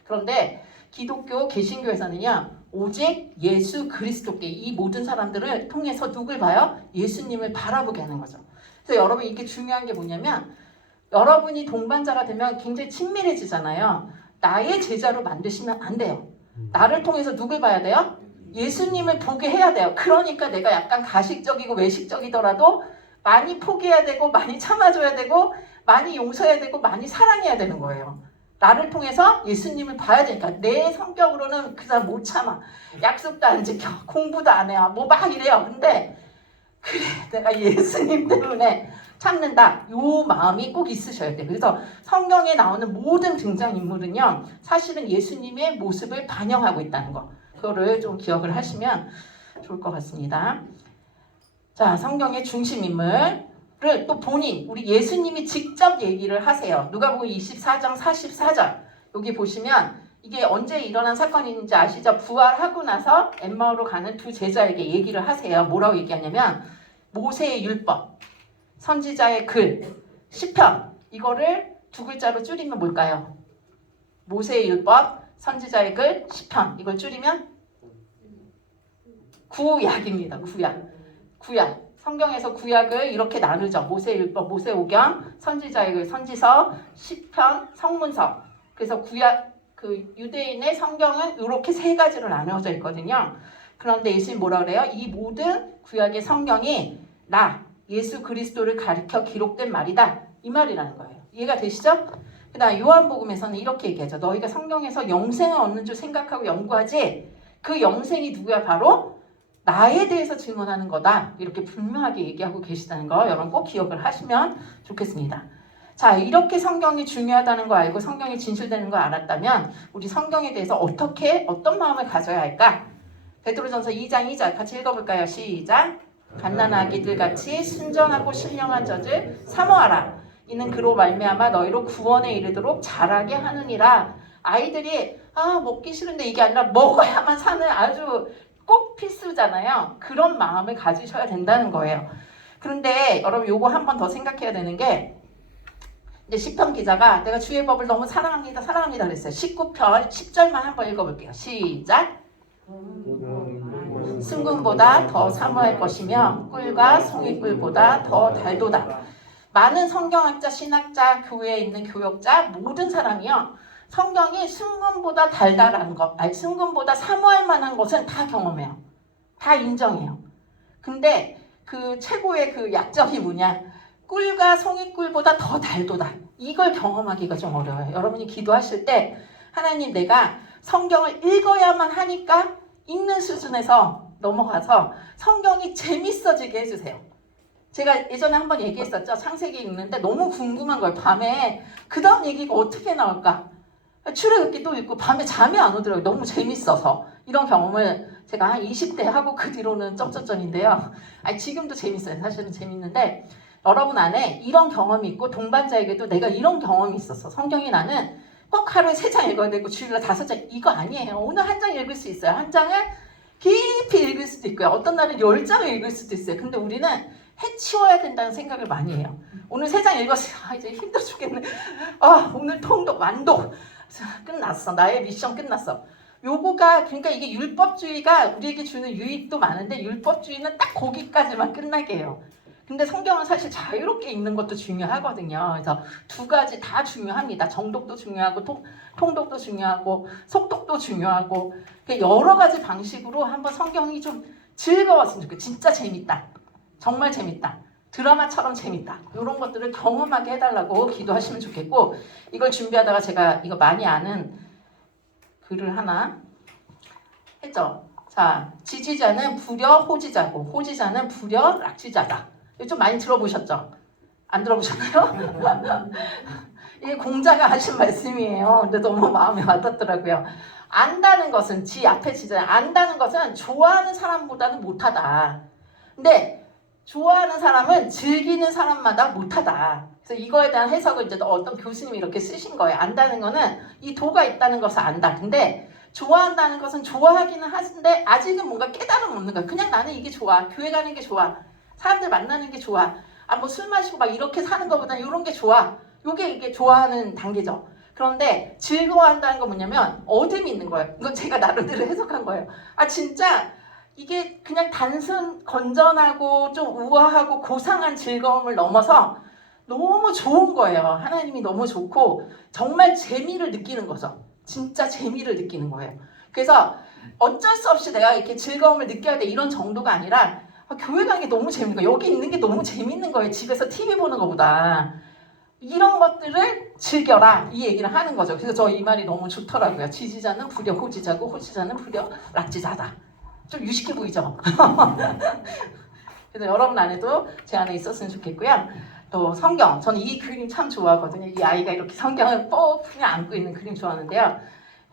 그런데 기독교 개신교에서는요, 오직 예수 그리스도께 이 모든 사람들을 통해서 누굴 봐요? 예수님을 바라보게 하는 거죠. 그래서 여러분 이게 중요한 게 뭐냐면, 여러분이 동반자가 되면 굉장히 친밀해지잖아요. 나의 제자로 만드시면 안 돼요. 나를 통해서 누굴 봐야 돼요? 예수님을 보게 해야 돼요. 그러니까 내가 약간 가식적이고 외식적이더라도 많이 포기해야 되고 많이 참아줘야 되고 많이 용서해야 되고 많이 사랑해야 되는 거예요. 나를 통해서 예수님을 봐야 되니까. 내 성격으로는 그 사람 못 참아. 약속도 안 지켜. 공부도 안 해요. 뭐 막 이래요. 근데 그래, 내가 예수님 때문에 참는다. 요 마음이 꼭 있으셔야 돼요. 그래서 성경에 나오는 모든 등장인물은요, 사실은 예수님의 모습을 반영하고 있다는 거. 그거를 좀 기억을 하시면 좋을 것 같습니다. 자, 성경의 중심인물. 를 또 본인, 우리 예수님이 직접 얘기를 하세요. 누가복음 24장 44절. 여기 보시면 이게 언제 일어난 사건인지 아시죠? 부활하고 나서 엠마오로 가는 두 제자에게 얘기를 하세요. 뭐라고 얘기하냐면 모세의 율법, 선지자의 글, 시편, 이거를 두 글자로 줄이면 뭘까요? 모세의 율법, 선지자의 글, 시편, 이걸 줄이면 구약입니다. 구약. 성경에서 구약을 이렇게 나누죠. 모세율법, 모세오경, 선지자의 글, 선지서, 시편, 성문서. 그래서 구약, 그 유대인의 성경은 이렇게 세 가지로 나누어져 있거든요. 그런데 예수님 뭐라 그래요? 이 모든 구약의 성경이 나, 예수 그리스도를 가리켜 기록된 말이다. 이 말이라는 거예요. 이해가 되시죠? 그다음 요한복음에서는 이렇게 얘기하죠. 너희가 성경에서 영생을 얻는 줄 생각하고 연구하지 그 영생이 누구야? 바로 나에 대해서 증언하는 거다. 이렇게 분명하게 얘기하고 계시다는 거 여러분 꼭 기억을 하시면 좋겠습니다. 자, 이렇게 성경이 중요하다는 거 알고 성경이 진실되는 거 알았다면 우리 성경에 대해서 어떤 마음을 가져야 할까? 베드로전서 2장 2절 같이 읽어볼까요? 시작. 갓난아기들 같이 순전하고 신령한 젖을 사모하라. 이는 그로 말미암아 너희로 구원에 이르도록 자라게 하느니라. 아이들이 먹기 싫은데 이게 아니라 먹어야만 사는 아주 꼭 필수잖아요. 그런 마음을 가지셔야 된다는 거예요. 그런데 여러분 요거 한 번 더 생각해야 되는 게 이제 시편 기자가 내가 주의 법을 너무 사랑합니다 그랬어요. 19편 10절만 한번 읽어볼게요. 시작. 순금보다 더 사모할 것이며 꿀과 송이꿀보다 더 달도다. 많은 성경학자, 신학자, 교회에 있는 교역자 모든 사람이요. 성경이 순금보다 달달한 것, 순금보다 사모할 만한 것은 다 경험해요. 다 인정해요. 근데 그 최고의 그 약점이 뭐냐? 꿀과 송이꿀보다 더 달도다. 이걸 경험하기가 좀 어려워요. 여러분이 기도하실 때 하나님 내가 성경을 읽어야만 하니까 읽는 수준에서 넘어가서 성경이 재밌어지게 해주세요. 제가 예전에 한번 얘기했었죠. 창세기 읽는데 너무 궁금한 거예요. 밤에 그 다음 얘기가 어떻게 나올까? 출애굽기 또 읽고 밤에 잠이 안 오더라고요. 너무 재밌어서. 이런 경험을 제가 한 20대 하고 그 뒤로는 쩝쩝전인데요. 지금도 재밌어요. 사실은 재밌는데 여러분 안에 이런 경험이 있고 동반자에게도 내가 이런 경험이 있었어. 성경이 나는 꼭 하루에 3장 읽어야 되고 주일에 5장 이거 아니에요. 오늘 한 장 읽을 수 있어요. 한 장을 깊이 읽을 수도 있고요. 어떤 날은 10장을 읽을 수도 있어요. 근데 우리는 해치워야 된다는 생각을 많이 해요. 오늘 3장 읽었어요. 이제 힘들어 죽겠네. 오늘 통독, 완독. 끝났어. 나의 미션 끝났어. 요거가 그러니까 이게 율법주의가 우리에게 주는 유익도 많은데 율법주의는 딱 거기까지만 끝나게 해요. 근데 성경은 사실 자유롭게 읽는 것도 중요하거든요. 그래서 두 가지 다 중요합니다. 정독도 중요하고 통독도 중요하고 속독도 중요하고 여러 가지 방식으로 한번 성경이 좀 즐거웠으면 좋겠어요. 진짜 재밌다. 정말 재밌다. 드라마처럼 재밌다. 이런 것들을 경험하게 해달라고 기도하시면 좋겠고 이걸 준비하다가 제가 이거 많이 아는 글을 하나 했죠. 자, 지지자는 불여 호지자고 호지자는 불여 락지자다. 이거 좀 많이 들어보셨죠? 안 들어보셨나요? 이게 공자가 하신 말씀이에요. 근데 너무 마음에 와닿더라고요. 안다는 것은 지 앞에 지잖아요. 안다는 것은 좋아하는 사람보다는 못하다. 근데 좋아하는 사람은 즐기는 사람마다 못하다. 그래서 이거에 대한 해석을 이제 어떤 교수님이 이렇게 쓰신 거예요. 안다는 거는 이 도가 있다는 것을 안다. 근데 좋아한다는 것은 좋아하기는 하는데 아직은 뭔가 깨달음 없는 거야. 그냥 나는 이게 좋아. 교회 가는 게 좋아. 사람들 만나는 게 좋아. 뭐 술 마시고 막 이렇게 사는 것보다 이런 게 좋아. 이게 좋아하는 단계죠. 그런데 즐거워한다는 건 뭐냐면 어둠이 있는 거예요. 이건 제가 나름대로 해석한 거예요. 진짜 이게 그냥 단순 건전하고 좀 우아하고 고상한 즐거움을 넘어서 너무 좋은 거예요. 하나님이 너무 좋고 정말 재미를 느끼는 거죠. 진짜 재미를 느끼는 거예요. 그래서 어쩔 수 없이 내가 이렇게 즐거움을 느껴야 돼 이런 정도가 아니라 교회 가는 게 너무 재밌는 거예요. 여기 있는 게 너무 재밌는 거예요. 집에서 TV 보는 것보다. 이런 것들을 즐겨라 이 얘기를 하는 거죠. 그래서 저 이 말이 너무 좋더라고요. 지지자는 불여 호지자고 호지자는 불여 락지자다. 좀 유식해 보이죠? 그래서 여러분 안에도 제 안에 있었으면 좋겠고요. 또 성경, 저는 이 그림 참 좋아하거든요. 이 아이가 이렇게 성경을 꼭 그냥 안고 있는 그림 좋아하는데요.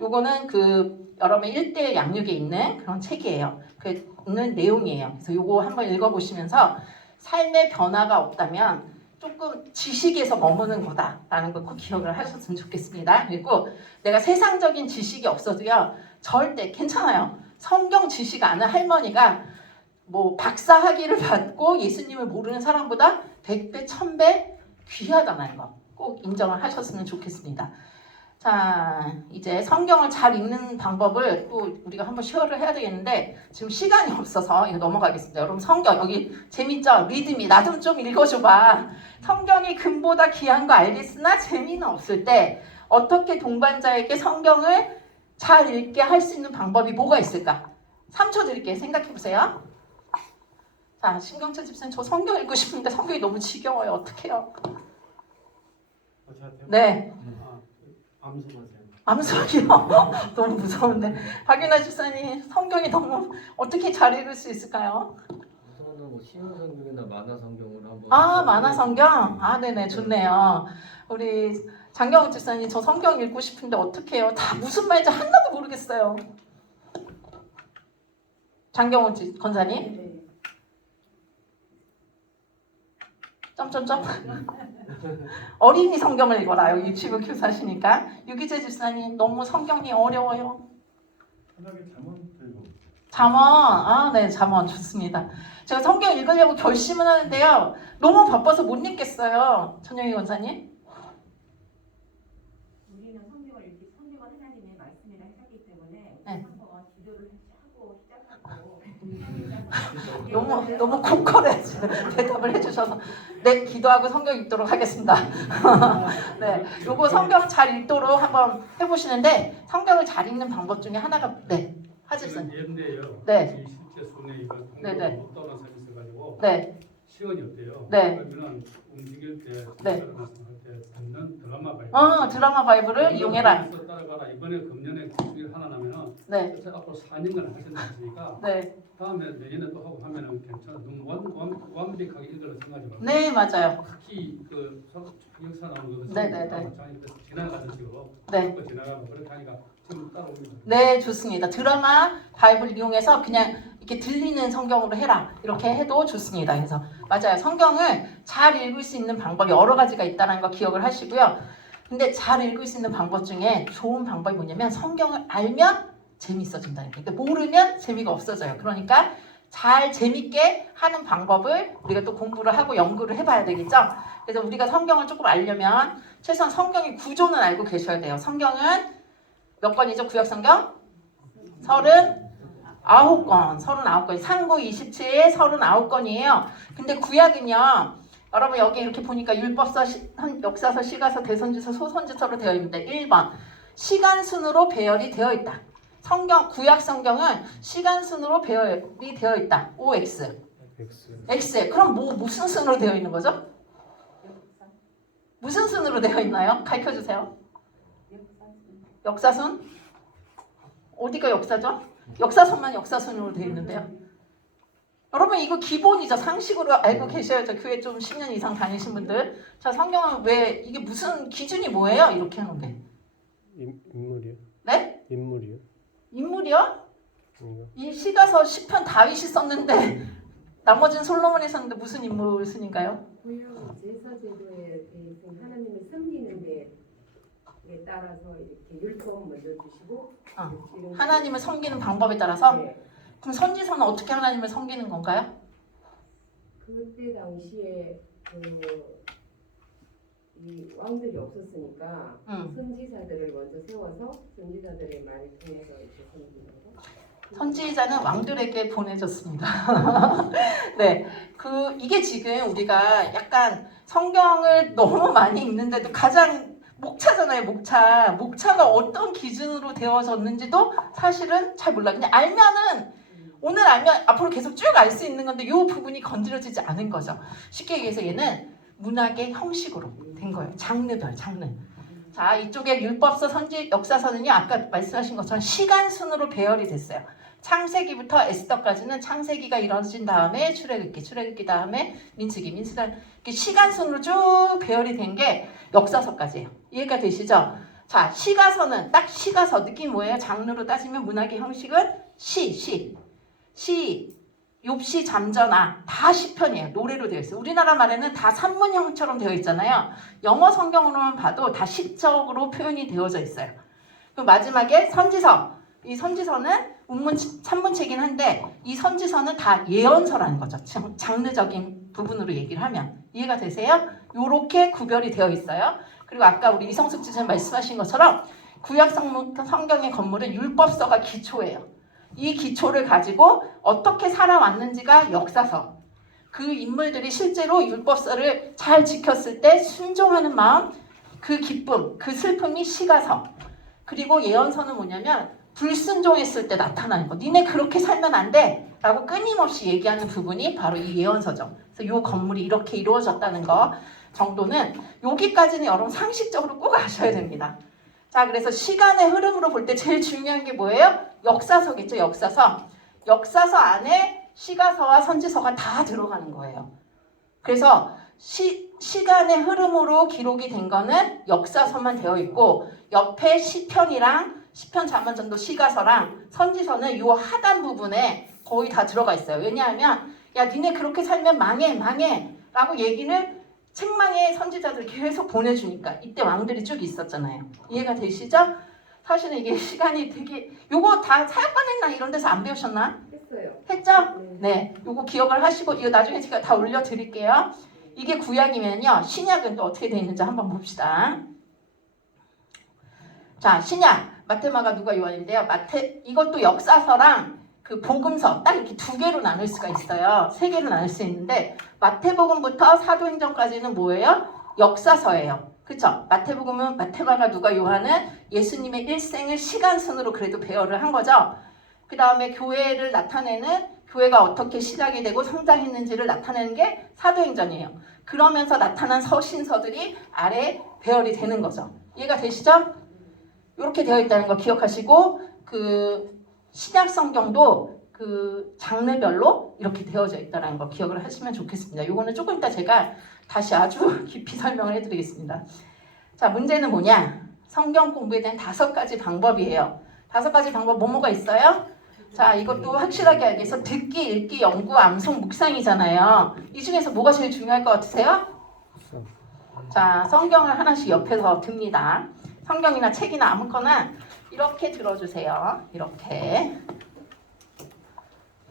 요거는 그 여러분의 1대1 양육에 있는 그런 책이에요. 그 오늘 내용이에요. 그래서 요거 한번 읽어보시면서 삶의 변화가 없다면 조금 지식에서 머무는 거다라는 걸 꼭 기억을 하셨으면 좋겠습니다. 그리고 내가 세상적인 지식이 없어도요. 절대 괜찮아요. 성경 지식 아는 할머니가 뭐 박사 학위를 받고 예수님을 모르는 사람보다 100배, 1000배 귀하다는 거 꼭 인정을 하셨으면 좋겠습니다. 자, 이제 성경을 잘 읽는 방법을 또 우리가 한번 쉐어를 해야 되겠는데 지금 시간이 없어서 이거 넘어가겠습니다. 여러분 성경 여기 재밌죠? 리드미 나 좀 읽어줘봐. 성경이 금보다 귀한 거 알겠으나 재미는 없을 때 어떻게 동반자에게 성경을 잘 읽게 할 수 있는 방법이 뭐가 있을까? 3초 드릴게요. 생각해보세요. 자, 신경철 집사님 저 성경 읽고 싶은데 성경이 너무 지겨워요. 어떡해요? 저한테요? 네. 암송하세요. 암송이요? 너무 무서운데. 박윤아 집사님 성경이 너무 어떻게 잘 읽을 수 있을까요? 우선은 뭐 쉬운 성경이나 만화 성경으로 한번. 아, 만화 성경? 아, 네네, 좋네요. 우리 장경우 집사님, 저 성경 읽고 싶은데 어떻게 해요? 다 무슨 말인지 하나도 모르겠어요. 장경우 권사님? 네. 점점점. 어린이 성경을 읽어라요. 유치부 교사시니까. 유기재 집사님, 너무 성경이 어려워요. 편하게 잠은 들고. 잠언, 아, 네, 잠언 좋습니다. 제가 성경 읽으려고 결심은 하는데요. 너무 바빠서 못 읽겠어요. 천영희 권사님. 우리는 성경을 하나님의 말씀이라 했기 때문에 네. 한번 기도를 하고 시작하고 너무 고퀄에 대답을 해주셔서 네, 기도하고 성경 읽도록 하겠습니다. 네, 요거 성경 잘 읽도록 한번 해보시는데 성경을 잘 읽는 방법 중에 하나가 네, 하집사님. 예인데요. 네. 이 실제 손에 이거 네네. 못 떠난 사람이 있어가지고 네, 시간이 없대요. 네. 그러면은 움직일 때, 네. 할때 듣는 드라마 바이블. 드라마 바이블을 이용해라. 그래서 따라가라. 이번에 금년에 기술 하나 나면은 네, 그래서 앞으로 4년간 하신다 했으니까 네, 다음에 내년에 또 하고 하면은 괜찮아. 너무 완벽하게 읽으려 생각하지 말고. 네, 맞아요. 특히 그 역사 나오는 거 네네네. 지나가는 식으로 네. 자꾸 지나가고 그렇게 하니까 지금 따라옵니다. 네, 좋습니다. 드라마 바이블 이용해서 그냥 이렇게 들리는 성경으로 해라. 이렇게 해도 좋습니다. 그래서 맞아요. 성경을 잘 읽을 수 있는 방법이 여러 가지가 있다는 거 기억을 하시고요. 근데 잘 읽을 수 있는 방법 중에 좋은 방법이 뭐냐면 성경을 알면 재밌어진다는 거예요. 그러니까 모르면 재미가 없어져요. 그러니까 잘 재밌게 하는 방법을 우리가 또 공부를 하고 연구를 해봐야 되겠죠. 그래서 우리가 성경을 조금 알려면 최소한 성경의 구조는 알고 계셔야 돼요. 성경은 몇 권이죠? 구약성경? 39권. 상구 27, 39권이에요. 근데 구약은요. 여러분 여기 이렇게 보니까 율법서, 역사서, 시가서, 대선지서, 소선지서로 되어 있는데 1번 시간 순으로 배열이 되어 있다. 구약 성경은 시간 순으로 배열이 되어 있다. OX. X. 그럼 무슨 순으로 되어 있는 거죠? 무슨 순으로 되어 있나요? 가르쳐 주세요. 역사순? 어디가 역사죠? 역사선만 역사순으로 되어 있는데요. 여러분 이거 기본이죠. 상식으로 알고 계셔야죠. 교회 좀 10년 이상 다니신 분들. 자, 성경은 왜 이게 무슨 기준이 뭐예요? 이렇게 하는데. 인물이요? 네? 인물이요? 인물이요? 이 시가서 10편 다윗이 썼는데 나머지는 솔로몬이 썼는데 무슨 인물 순인가요? 구약 제사 제도에 대해서 하나님을 섬기는 데에 따라서 이렇게 율법 먼저 주시고 이런 하나님을 섬기는 방법에 따라서 네. 그럼 선지서는 어떻게 하나님을 섬기는 건가요? 그때 당시에 이 왕들이 없었으니까 선지자들을 먼저 세워서 선지자들의 말을 통해서 이렇게 섬기는 거. 선지자는 왕들에게 보내졌습니다. 네, 이게 지금 우리가 약간 성경을 너무 많이 읽는데도 가장 목차잖아요. 목차가 어떤 기준으로 되어졌는지도 사실은 잘 몰라. 그냥 알면은 오늘 알면 앞으로 계속 쭉 알 수 있는 건데 이 부분이 건드려지지 않은 거죠. 쉽게 얘기해서 얘는 문학의 형식으로 된 거예요. 장르별 장르. 자, 이쪽에 율법서, 역사서는요. 아까 말씀하신 것처럼 시간 순으로 배열이 됐어요. 창세기부터 에스더까지는 창세기가 이루어진 다음에 출애굽기 다음에 민수기 다음에 시간 순으로 쭉 배열이 된 게 역사서까지예요. 이해가 되시죠? 자, 시가서는 딱 시가서 느낌 뭐예요? 장르로 따지면 문학의 형식은 시, 욥시, 잠전아 다 시편이에요. 노래로 되어 있어요. 우리나라 말에는 다 산문형처럼 되어 있잖아요. 영어 성경으로만 봐도 다 시적으로 표현이 되어져 있어요. 그리고 마지막에 선지서. 이 선지서는 산문체긴 한데 이 선지서는 다 예언서라는 거죠. 장르적인 부분으로 얘기를 하면 이해가 되세요? 이렇게 구별이 되어 있어요. 그리고 아까 우리 이성숙 지사님 말씀하신 것처럼 구약 성경의 건물은 율법서가 기초예요. 이 기초를 가지고 어떻게 살아왔는지가 역사서. 그 인물들이 실제로 율법서를 잘 지켰을 때 순종하는 마음, 그 기쁨, 그 슬픔이 시가서. 그리고 예언서는 뭐냐면 불순종했을 때 나타나는 거. 니네 그렇게 살면 안 돼! 라고 끊임없이 얘기하는 부분이 바로 이 예언서죠. 그래서 이 건물이 이렇게 이루어졌다는 거 정도는 여기까지는 여러분 상식적으로 꼭 아셔야 됩니다. 자, 그래서 시간의 흐름으로 볼 때 제일 중요한 게 뭐예요? 역사서겠죠, 역사서. 역사서 안에 시가서와 선지서가 다 들어가는 거예요. 그래서 시간의 흐름으로 기록이 된 거는 역사서만 되어 있고 옆에 시편이랑 시편 잠언전도 시가서랑 선지서는 이 하단 부분에 거의 다 들어가 있어요. 왜냐하면 야 니네 그렇게 살면 망해 라고 얘기를 책망의 선지자들 계속 보내주니까 이때 왕들이 쭉 있었잖아요. 이해가 되시죠? 사실은 이게 시간이 되게 요거 다 사역반했나 이런 데서 안 배우셨나? 했어요. 했죠? 네, 요거 기억을 하시고 이거 나중에 제가 다 올려드릴게요. 이게 구약이면요. 신약은 또 어떻게 되어 있는지 한번 봅시다. 자, 신약 마테마가 누가 요한인데요. 이것도 역사서랑 그 복음서 딱 이렇게 두 개로 나눌 수가 있어요. 세 개로 나눌 수 있는데 마태복음부터 사도행전까지는 뭐예요? 역사서예요. 그렇죠? 마태복음은 마테마가 누가 요한은 예수님의 일생을 시간순으로 그래도 배열을 한 거죠. 그 다음에 교회를 나타내는 교회가 어떻게 시작이 되고 성장했는지를 나타내는 게 사도행전이에요. 그러면서 나타난 서신서들이 아래 배열이 되는 거죠. 이해가 되시죠? 이렇게 되어 있다는 거 기억하시고 그 신약 성경도 그 장르별로 이렇게 되어져 있다는 거 기억을 하시면 좋겠습니다. 이거는 조금 이따 제가 다시 아주 깊이 설명을 해드리겠습니다. 자, 문제는 뭐냐? 성경 공부에 대한 5가지 방법이에요. 5가지 방법 뭐가 있어요? 자, 이것도 확실하게 알기 위해서 듣기, 읽기, 연구, 암송, 묵상이잖아요. 이 중에서 뭐가 제일 중요할 것 같으세요? 자, 성경을 하나씩 옆에서 듭니다. 성경이나 책이나 아무거나 이렇게 들어주세요.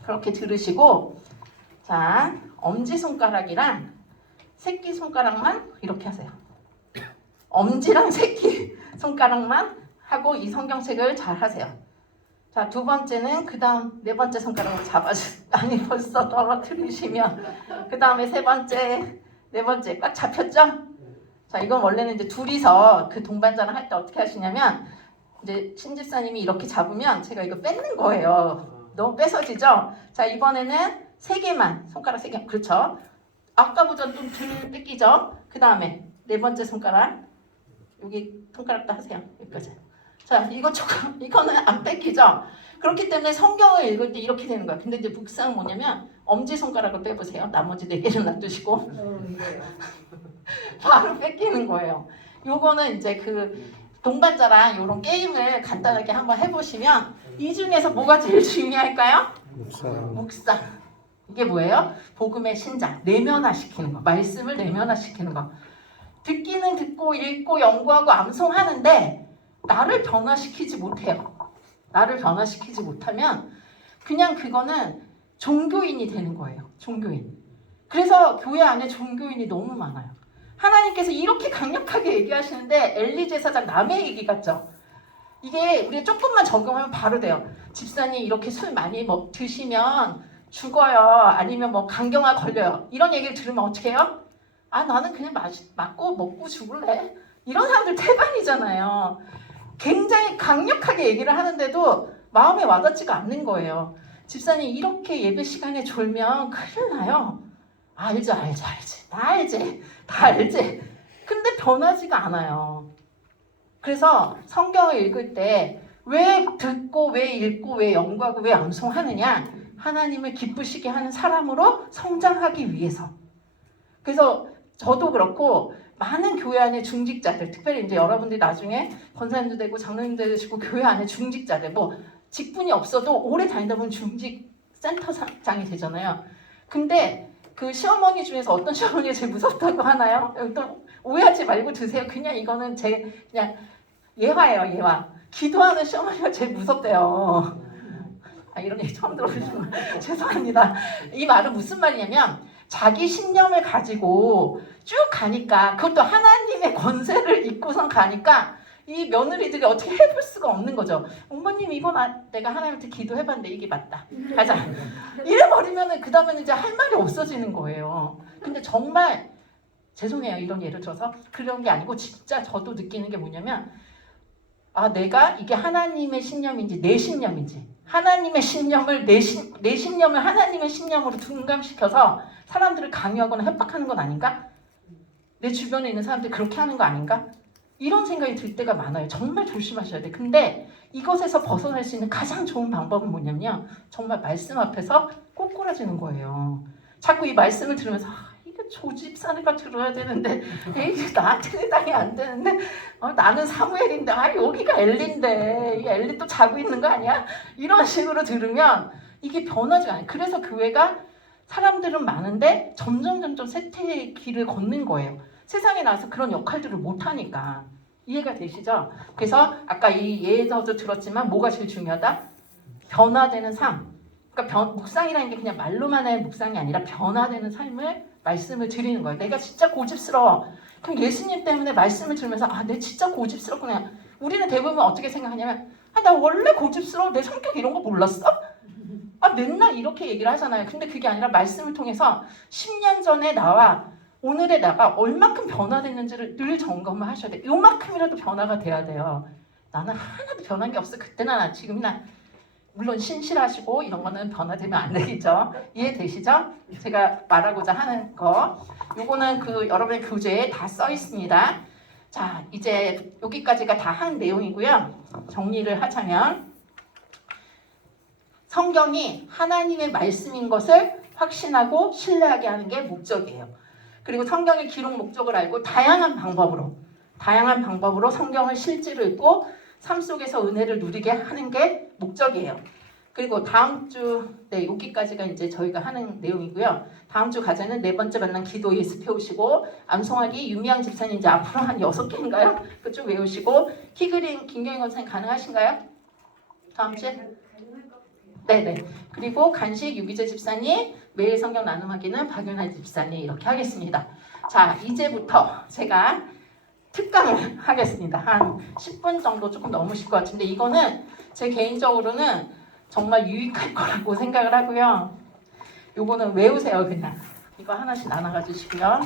그렇게 들으시고 자, 엄지손가락이랑 새끼손가락만 이렇게 하세요. 엄지랑 새끼손가락만 하고 이 성경책을 잘 하세요. 자, 두 번째는 그 다음 네 번째 손가락으로 아니 벌써 떨어뜨리시면 그 다음에 세 번째, 네 번째 꽉 잡혔죠? 자, 이건 원래는 이제 둘이서 그 동반자랑 할 때 어떻게 하시냐면 이제 신집사님이 이렇게 잡으면 제가 이거 뺏는 거예요. 너무 뺏어지죠? 자, 이번에는 3개만 손가락 3개 그렇죠? 아까보다 좀 덜 뺏기죠? 그 다음에 네 번째 손가락 여기 손가락도 하세요. 여기까지. 자, 이거는 안 뺏기죠? 그렇기 때문에 성경을 읽을 때 이렇게 되는 거예요. 근데 이제 묵상은 뭐냐면 엄지손가락을 빼보세요. 나머지 4개를 놔두시고 바로 뺏기는 거예요. 요거는 이제 그 동반자랑 이런 게임을 간단하게 한번 해보시면 이 중에서 뭐가 제일 중요할까요? 묵상. 이게 뭐예요? 복음의 신장, 내면화시키는 거. 말씀을 내면화시키는 거. 듣기는 듣고 읽고 연구하고 암송하는데 나를 변화시키지 못해요. 나를 변화시키지 못하면 그냥 그거는 종교인이 되는 거예요. 종교인. 그래서 교회 안에 종교인이 너무 많아요. 하나님께서 이렇게 강력하게 얘기하시는데 엘리 제사장 남의 얘기 같죠? 이게 우리가 조금만 적용하면 바로 돼요. 집사님 이렇게 술 많이 드시면 죽어요. 아니면 뭐 간경화 걸려요. 이런 얘기를 들으면 어떻게 해요? 아, 나는 그냥 맞고 먹고 죽을래. 이런 사람들 태반이잖아요. 굉장히 강력하게 얘기를 하는데도 마음에 와닿지가 않는 거예요. 집사님 이렇게 예배 시간에 졸면 큰일 나요. 알지. 다 알지. 근데 변하지가 않아요. 그래서 성경을 읽을 때 왜 듣고 왜 읽고 왜 연구하고 왜 암송하느냐? 하나님을 기쁘시게 하는 사람으로 성장하기 위해서. 그래서 저도 그렇고 많은 교회 안에 중직자들, 특별히 이제 여러분들이 나중에 권사님도 되고 장로님도 되시고 교회 안에 중직자들, 뭐 직분이 없어도 오래 다니다 보면 중직 센터장이 되잖아요. 근데 그 시어머니 중에서 어떤 시어머니가 제일 무섭다고 하나요? 또 오해하지 말고 드세요. 그냥 이거는 그냥 예화예요, 예화. 기도하는 시어머니가 제일 무섭대요. 아, 이런 얘기 처음 들어보시면 죄송합니다. 이 말은 무슨 말이냐면 자기 신념을 가지고 쭉 가니까 그것도 하나님의 권세를 입고선 가니까 이 며느리들이 어떻게 해볼 수가 없는 거죠. 어머님 이건 내가 하나님한테 기도해봤는데 이게 맞다. 가자. 이래버리면 그 다음에는 이제 할 말이 없어지는 거예요. 근데 정말 죄송해요. 이런 예를 들어서 그런 게 아니고 진짜 저도 느끼는 게 뭐냐면 아, 내가 이게 하나님의 신념인지 내 신념인지 하나님의 신념을 내 신념을 하나님의 신념으로 둔감시켜서 사람들을 강요하거나 협박하는 건 아닌가? 내 주변에 있는 사람들이 그렇게 하는 거 아닌가? 이런 생각이 들 때가 많아요. 정말 조심하셔야 돼. 근데 이것에서 벗어날 수 있는 가장 좋은 방법은 뭐냐면 정말 말씀 앞에서 꼬꾸라지는 거예요. 자꾸 이 말씀을 들으면서 이게 조집사니까 들어야 되는데 에이 나한테 해당이 안 되는데 나는 사무엘인데 여기가 엘리인데 이 엘리 또 자고 있는 거 아니야? 이런 식으로 들으면 이게 변하지가 않아요. 그래서 교회가 사람들은 많은데 점점 쇠퇴의 길을 걷는 거예요. 세상에 나와서 그런 역할들을 못하니까. 이해가 되시죠? 그래서 아까 이 예에서도 들었지만 뭐가 제일 중요하다? 변화되는 삶. 그러니까 묵상이라는 게 그냥 말로만의 묵상이 아니라 변화되는 삶을 말씀을 드리는 거예요. 내가 진짜 고집스러워. 그럼 예수님 때문에 말씀을 들으면서 내 진짜 고집스럽구나. 우리는 대부분 어떻게 생각하냐면 나 원래 고집스러워. 내 성격 이런 거 몰랐어? 맨날 이렇게 얘기를 하잖아요. 근데 그게 아니라 말씀을 통해서 10년 전에 나와 오늘의 나가 얼마큼 변화됐는지를 늘 점검을 하셔야 돼요. 요만큼이라도 변화가 돼야 돼요. 나는 하나도 변한 게 없어. 그때나 나 지금이나. 물론 신실하시고 이런 거는 변화되면 안 되겠죠. 이해되시죠? 제가 말하고자 하는 거. 요거는 여러분의 교재에 다 써 있습니다. 자, 이제 여기까지가 다 한 내용이고요. 정리를 하자면 성경이 하나님의 말씀인 것을 확신하고 신뢰하게 하는 게 목적이에요. 그리고 성경의 기록 목적을 알고 다양한 방법으로 성경을 실제로 읽고 삶 속에서 은혜를 누리게 하는 게 목적이에요. 그리고 다음 주 여기까지가 이제 저희가 하는 내용이고요. 다음 주 과제는 4번째 만난 기도 예습해 오시고 암송하기 유미양 집사님 이제 앞으로 한 6개인가요? 그쪽 외우시고 키 그림 김경희 권사님 가능하신가요? 다음 주에? 네네. 그리고 간식 유기재 집사님, 매일 성경 나눔하기는 박윤아 집사님 이렇게 하겠습니다. 자, 이제부터 제가 특강을 하겠습니다. 한 10분 정도 조금 넘으실 것 같은데 이거는 제 개인적으로는 정말 유익할 거라고 생각을 하고요. 요거는 외우세요 그냥. 이거 하나씩 나눠가 주시고요.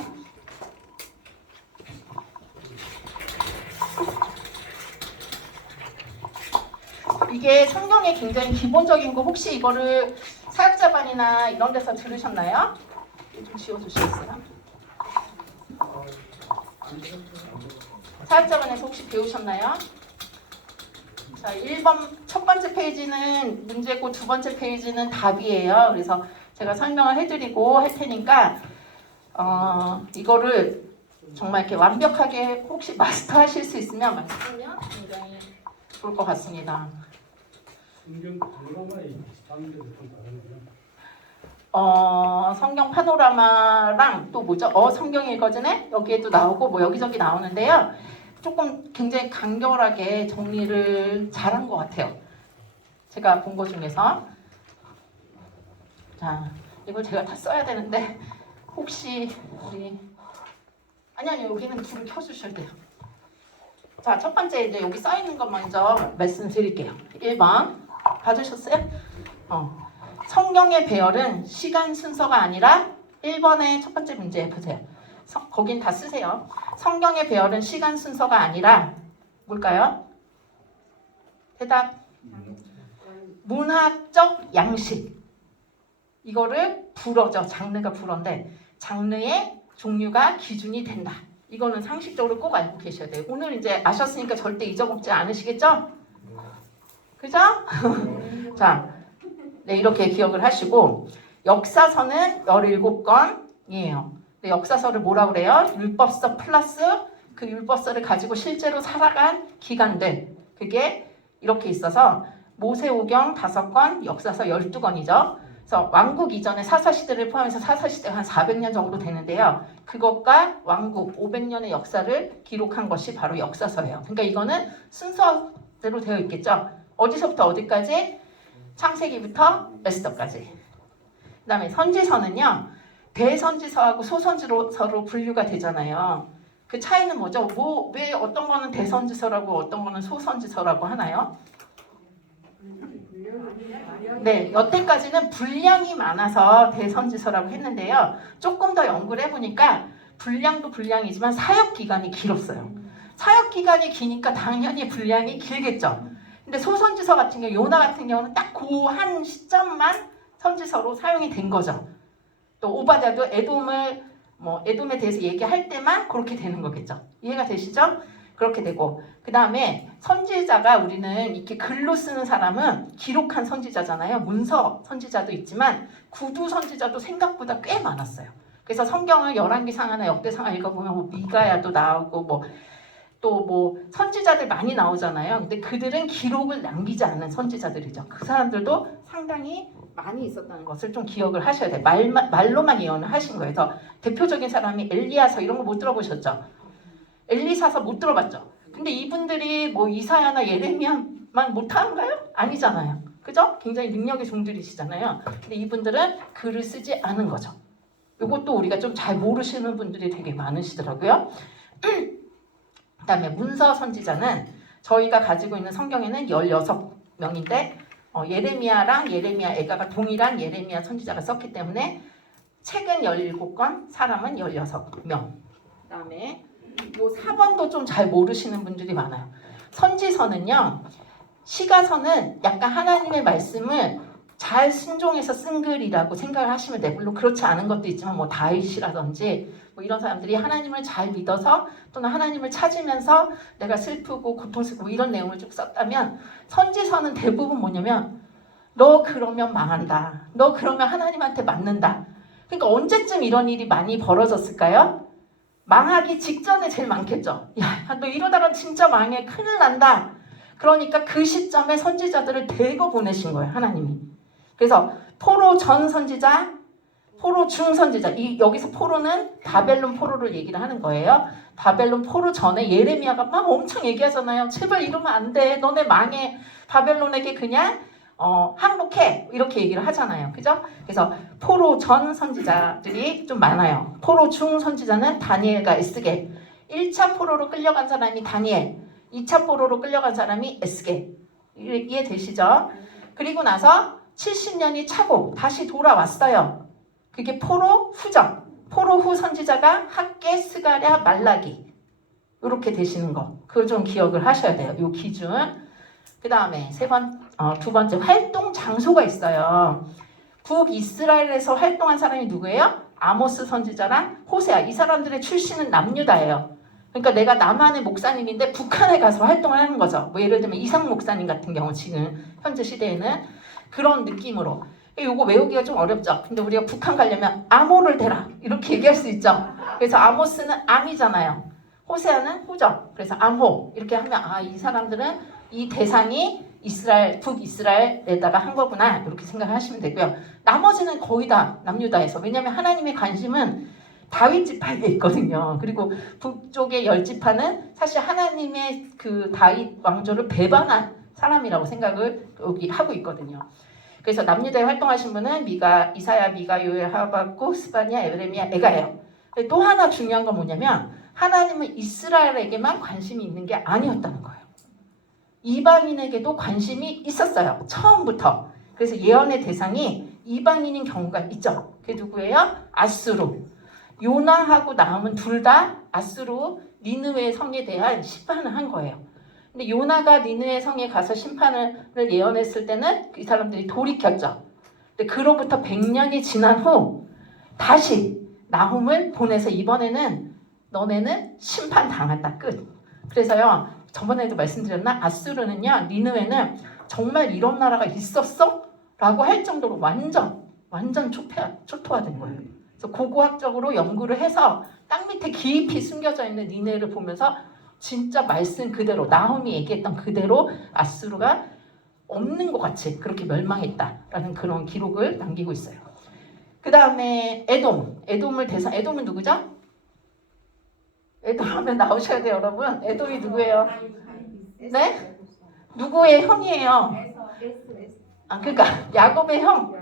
이게 성경의 굉장히 기본적인 거 혹시 이거를 사역자반이나 이런 데서 들으셨나요? 좀 지워주시겠어요? 사역자반에서 혹시 배우셨나요? 자, 1번 첫 번째 페이지는 문제고 두 번째 페이지는 답이에요. 그래서 제가 설명을 해드리고 할 테니까 이거를 정말 이렇게 완벽하게 혹시 마스터하실 수 있으면 말씀하시면 굉장히 좋을 것 같습니다. 성경 파노라마의 비슷한 게 좀 다른데요. 성경 파노라마랑 또 뭐죠? 성경 읽어주네? 여기에도 나오고 뭐 여기저기 나오는데요. 조금 굉장히 간결하게 정리를 잘한 것 같아요. 제가 본 것 중에서. 자, 이걸 제가 다 써야 되는데 혹시 아니 여기는 불을 켜주셔야 돼요. 자, 첫 번째 이제 여기 써 있는 것 먼저 말씀드릴게요. 1번 봐주셨어요? 성경의 배열은 시간 순서가 아니라 1번의 첫 번째 문제 보세요. 거긴 다 쓰세요. 성경의 배열은 시간 순서가 아니라 뭘까요? 대답. 문학적 양식. 이거를 불어죠. 장르가 불어인데 장르의 종류가 기준이 된다. 이거는 상식적으로 꼭 알고 계셔야 돼요. 오늘 이제 아셨으니까 절대 잊어먹지 않으시겠죠? 그죠? 자, 네, 이렇게 기억을 하시고 역사서는 17권이에요. 역사서를 뭐라고 그래요? 율법서 플러스 그 율법서를 가지고 실제로 살아간 기간들. 그게 이렇게 있어서 모세오경 5권, 역사서 12권이죠. 그래서 왕국 이전의 사사시대를 포함해서 사사시대가 한 400년 정도 되는데요. 그것과 왕국 500년의 역사를 기록한 것이 바로 역사서예요. 그러니까 이거는 순서대로 되어 있겠죠. 어디서부터 어디까지? 창세기부터 에스더까지. 그 다음에 선지서는요. 대선지서하고 소선지서로 분류가 되잖아요. 그 차이는 뭐죠? 왜 어떤 거는 대선지서라고 어떤 거는 소선지서라고 하나요? 네, 여태까지는 분량이 많아서 대선지서라고 했는데요. 조금 더 연구를 해보니까 분량도 분량이지만 사역기간이 길었어요. 사역기간이 기니까 당연히 분량이 길겠죠. 근데 소선지서 같은 경우, 요나 같은 경우는 딱 그 한 시점만 선지서로 사용이 된 거죠. 또 오바댜도 에돔에 대해서 얘기할 때만 그렇게 되는 거겠죠. 이해가 되시죠? 그렇게 되고 그 다음에 선지자가 우리는 이렇게 글로 쓰는 사람은 기록한 선지자잖아요. 문서 선지자도 있지만 구두 선지자도 생각보다 꽤 많았어요. 그래서 성경을 열왕기상하나 역대상하 읽어보면 뭐 미가야도 나오고 뭐 또 뭐 선지자들 많이 나오잖아요. 근데 그들은 기록을 남기지 않는 선지자들이죠. 그 사람들도 상당히 많이 있었다는 것을 좀 기억을 하셔야 돼요. 말로만 예언을 하신 거예요. 그래서 대표적인 사람이 엘리야서 이런 거 못 들어보셨죠? 엘리사서 못 들어봤죠? 근데 이분들이 뭐 이사야나 예레미야만 못하는가요? 아니잖아요. 그죠? 굉장히 능력의 종들이시잖아요. 근데 이분들은 글을 쓰지 않은 거죠. 이것도 우리가 좀 잘 모르시는 분들이 되게 많으시더라고요. 그 다음에 문서 선지자는 저희가 가지고 있는 성경에는 16명인데 예레미야랑 예레미야 애가가 동일한 예레미야 선지자가 썼기 때문에 책은 17권, 사람은 16명. 그 다음에 요 4번도 좀 잘 모르시는 분들이 많아요. 선지서는요. 시가서는 약간 하나님의 말씀을 잘 순종해서 쓴 글이라고 생각을 하시면 돼요. 물론 그렇지 않은 것도 있지만 뭐 다윗이라든지 뭐 이런 사람들이 하나님을 잘 믿어서 또는 하나님을 찾으면서 내가 슬프고 고통스럽고 이런 내용을 쭉 썼다면 선지서는 대부분 뭐냐면 너 그러면 망한다. 너 그러면 하나님한테 맞는다. 그러니까 언제쯤 이런 일이 많이 벌어졌을까요? 망하기 직전에 제일 많겠죠. 야, 너 이러다가 진짜 망해. 큰일 난다. 그러니까 그 시점에 선지자들을 대거 보내신 거예요. 하나님이. 그래서 포로 전 선지자, 포로 중 선지자. 여기서 포로는 바벨론 포로를 얘기를 하는 거예요. 바벨론 포로 전에 예레미야가 막 엄청 얘기하잖아요. 제발 이러면 안 돼. 너네 망해. 바벨론에게 그냥 항복해. 이렇게 얘기를 하잖아요. 그죠? 그래서 포로 전 선지자들이 좀 많아요. 포로 중 선지자는 다니엘과 에스겔. 1차 포로로 끌려간 사람이 다니엘. 2차 포로로 끌려간 사람이 에스겔. 이해되시죠? 그리고 나서 70년이 차고 다시 돌아왔어요. 그게 포로 후죠. 포로 후 선지자가 학개, 스가랴, 말라기. 이렇게 되시는 거. 그걸 좀 기억을 하셔야 돼요. 이 기준. 그 다음에 두 번째 활동 장소가 있어요. 북이스라엘에서 활동한 사람이 누구예요? 아모스 선지자랑 호세아. 이 사람들의 출신은 남유다예요. 그러니까 내가 남한의 목사님인데 북한에 가서 활동을 하는 거죠. 뭐 예를 들면 이상 목사님 같은 경우 지금 현재 시대에는 그런 느낌으로. 이거 외우기가 좀 어렵죠. 근데 우리가 북한 가려면 아모를 대라 이렇게 얘기할 수 있죠. 그래서 아모스는 암이잖아요. 호세아는 후죠. 그래서 암호 이렇게 하면 이 사람들은 이 대상이 북이스라엘에다가 한 거구나 이렇게 생각하시면 되고요. 나머지는 거의 다 남유다에서. 왜냐하면 하나님의 관심은 다윗 지파에 있거든요. 그리고 북쪽의 10지파는 사실 하나님의 그 다윗 왕조를 배반한 사람이라고 생각을 여기 하고 있거든요. 그래서 남유다에 활동하신 분은 이사야, 미가, 요엘, 하박국, 스바냐, 예레미야, 애가예요. 또 하나 중요한 건 뭐냐면 하나님은 이스라엘에게만 관심이 있는 게 아니었다는 거예요. 이방인에게도 관심이 있었어요. 처음부터. 그래서 예언의 대상이 이방인인 경우가 있죠. 그게 누구예요? 아수르. 요나하고 나훔은 둘 다 아수르 니느웨 성에 대한 심판을 한 거예요. 근데 요나가 니느웨 성에 가서 심판을 예언했을 때는 이 사람들이 돌이켰죠. 근데 그로부터 100년이 지난 후 다시 나훔을 보내서 이번에는 너네는 심판당한다. 끝. 그래서요. 저번에도 말씀드렸나? 아수르는요. 니느웨는 정말 이런 나라가 있었어? 라고 할 정도로 완전 초토화된 거예요. 그래서 고고학적으로 연구를 해서 땅 밑에 깊이 숨겨져 있는 니느웨를 보면서 진짜 말씀 그대로 나훔이 얘기했던 그대로 아수르가 없는 것 같이 그렇게 멸망했다라는 그런 기록을 남기고 있어요. 그 다음에 에돔은 누구죠? 에돔 하면 나오셔야 돼요, 여러분. 에돔이 누구예요? 네? 누구의 형이에요? 그러니까 야곱의 형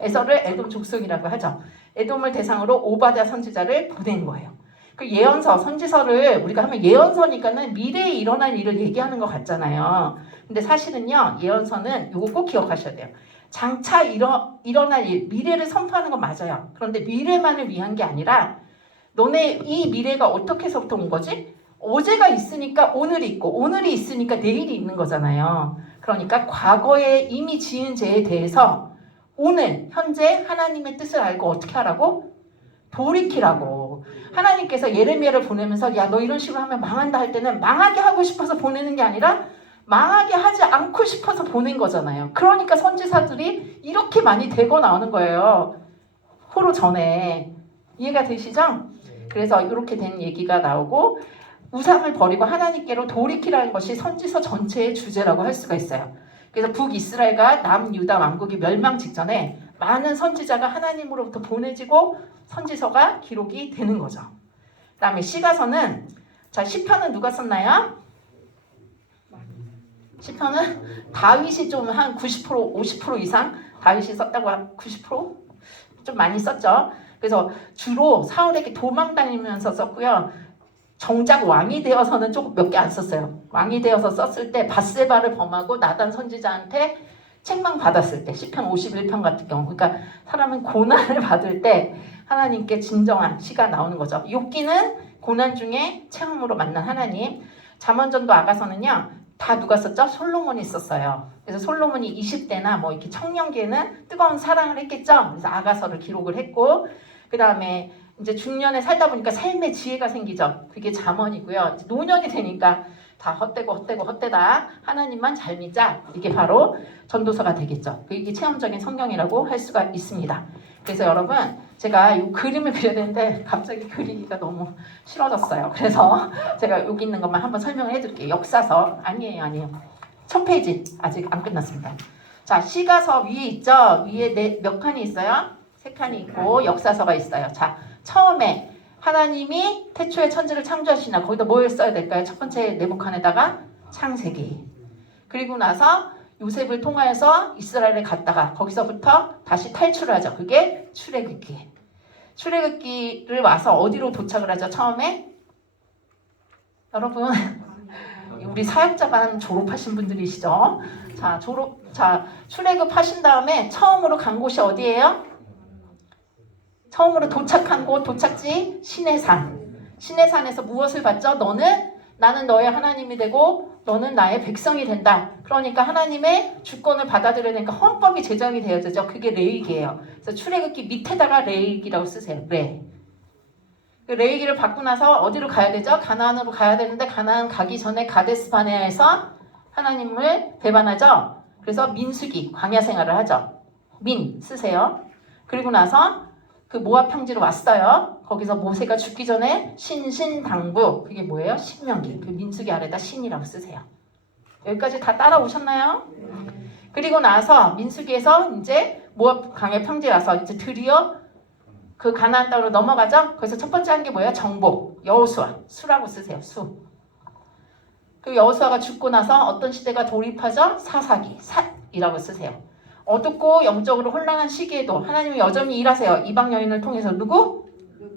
에서를 에돔 족속이라고 하죠. 에돔을 대상으로 오바댜 선지자를 보낸 거예요. 그 예언서, 선지서를 우리가 하면 예언서니까는 미래에 일어날 일을 얘기하는 것 같잖아요. 근데 사실은요, 예언서는 이거 꼭 기억하셔야 돼요. 장차 일어날 일, 미래를 선포하는 건 맞아요. 그런데 미래만을 위한 게 아니라 너네 이 미래가 어떻게 해서부터 온 거지? 어제가 있으니까 오늘이 있고 오늘이 있으니까 내일이 있는 거잖아요. 그러니까 과거에 이미 지은 죄에 대해서 오늘 현재 하나님의 뜻을 알고 어떻게 하라고? 돌이키라고. 하나님께서 예레미야를 보내면서 야, 너 이런 식으로 하면 망한다 할 때는 망하게 하고 싶어서 보내는 게 아니라 망하게 하지 않고 싶어서 보낸 거잖아요. 그러니까 선지자들이 이렇게 많이 되고 나오는 거예요. 포로 전에. 이해가 되시죠? 그래서 이렇게 된 얘기가 나오고 우상을 버리고 하나님께로 돌이키라는 것이 선지서 전체의 주제라고 할 수가 있어요. 그래서 북이스라엘과 남유다 왕국이 멸망 직전에 많은 선지자가 하나님으로부터 보내지고 선지서가 기록이 되는 거죠. 그 다음에 시가서는 자 시편은 누가 썼나요? 시편은 다윗이 좀 한 90% 50% 이상 다윗이 썼다고 90%? 좀 많이 썼죠. 그래서 주로 사울에게 도망 다니면서 썼고요. 정작 왕이 되어서는 조금 몇 개 안 썼어요. 왕이 되어서 썼을 때 밧세바를 범하고 나단 선지자한테 책망 받았을 때 시편 51편 같은 경우 그러니까 사람은 고난을 받을 때 하나님께 진정한 시가 나오는 거죠. 욥기는 고난 중에 체험으로 만난 하나님. 잠언전도 아가서는요. 다 누가 썼죠? 솔로몬이 썼어요. 그래서 솔로몬이 20대나 뭐 이렇게 청년기에는 뜨거운 사랑을 했겠죠. 그래서 아가서를 기록을 했고 그 다음에 이제 중년에 살다 보니까 삶의 지혜가 생기죠. 그게 잠언이고요. 이제 노년이 되니까 다 헛되다. 하나님만 잘 믿자. 이게 바로 전도서가 되겠죠. 이게 체험적인 성경이라고 할 수가 있습니다. 그래서 여러분 제가 이 그림을 그려야 되는데 갑자기 그리기가 너무 싫어졌어요. 그래서 제가 여기 있는 것만 한번 설명을 해드릴게요. 역사서 아니에요. 첫 페이지 아직 안 끝났습니다. 자 시가서 위에 있죠. 위에 몇 칸이 있어요? 3칸이 있고 역사서가 있어요. 자 처음에 하나님이 태초에 천지를 창조하시나 거기다 뭘 써야 될까요? 첫 번째 네모칸에다가 창세기. 그리고 나서 요셉을 통하여서 이스라엘에 갔다가 거기서부터 다시 탈출을 하죠. 그게 출애굽기. 출애굽기를 와서 어디로 도착을 하죠? 처음에 여러분 우리 사역자반 졸업하신 분들이시죠? 자 출애굽 하신 다음에 처음으로 간 곳이 어디예요? 처음으로 도착한 곳 도착지 시내산. 시내산에서 무엇을 받죠? 나는 너의 하나님이 되고 너는 나의 백성이 된다. 그러니까 하나님의 주권을 받아들여야 되니까 헌법이 제정이 되어야 되죠. 그게 레위기예요. 그래서 출애굽기 밑에다가 레위기라고 쓰세요. 그 레위기를 받고 나서 어디로 가야 되죠? 가나안으로 가야 되는데 가나안 가기 전에 가데스 바네아에서 하나님을 배반하죠. 그래서 민수기 광야 생활을 하죠. 민 쓰세요. 그리고 나서 그 모압 평지로 왔어요. 거기서 모세가 죽기 전에 신신당부 그게 뭐예요? 신명기. 그 민수기 아래다 신이라고 쓰세요. 여기까지 다 따라오셨나요? 그리고 나서 민수기에서 이제 모압 광야 평지에 와서 이제 드디어 그 가나안 땅으로 넘어가죠. 그래서 첫 번째 한 게 뭐예요? 정복. 여호수아. 수라고 쓰세요. 수. 그 여호수아가 죽고 나서 어떤 시대가 돌입하죠? 사사기. 삿이라고 쓰세요. 어둡고 영적으로 혼란한 시기에도 하나님이 여전히 일하세요. 이방 여인을 통해서 누구?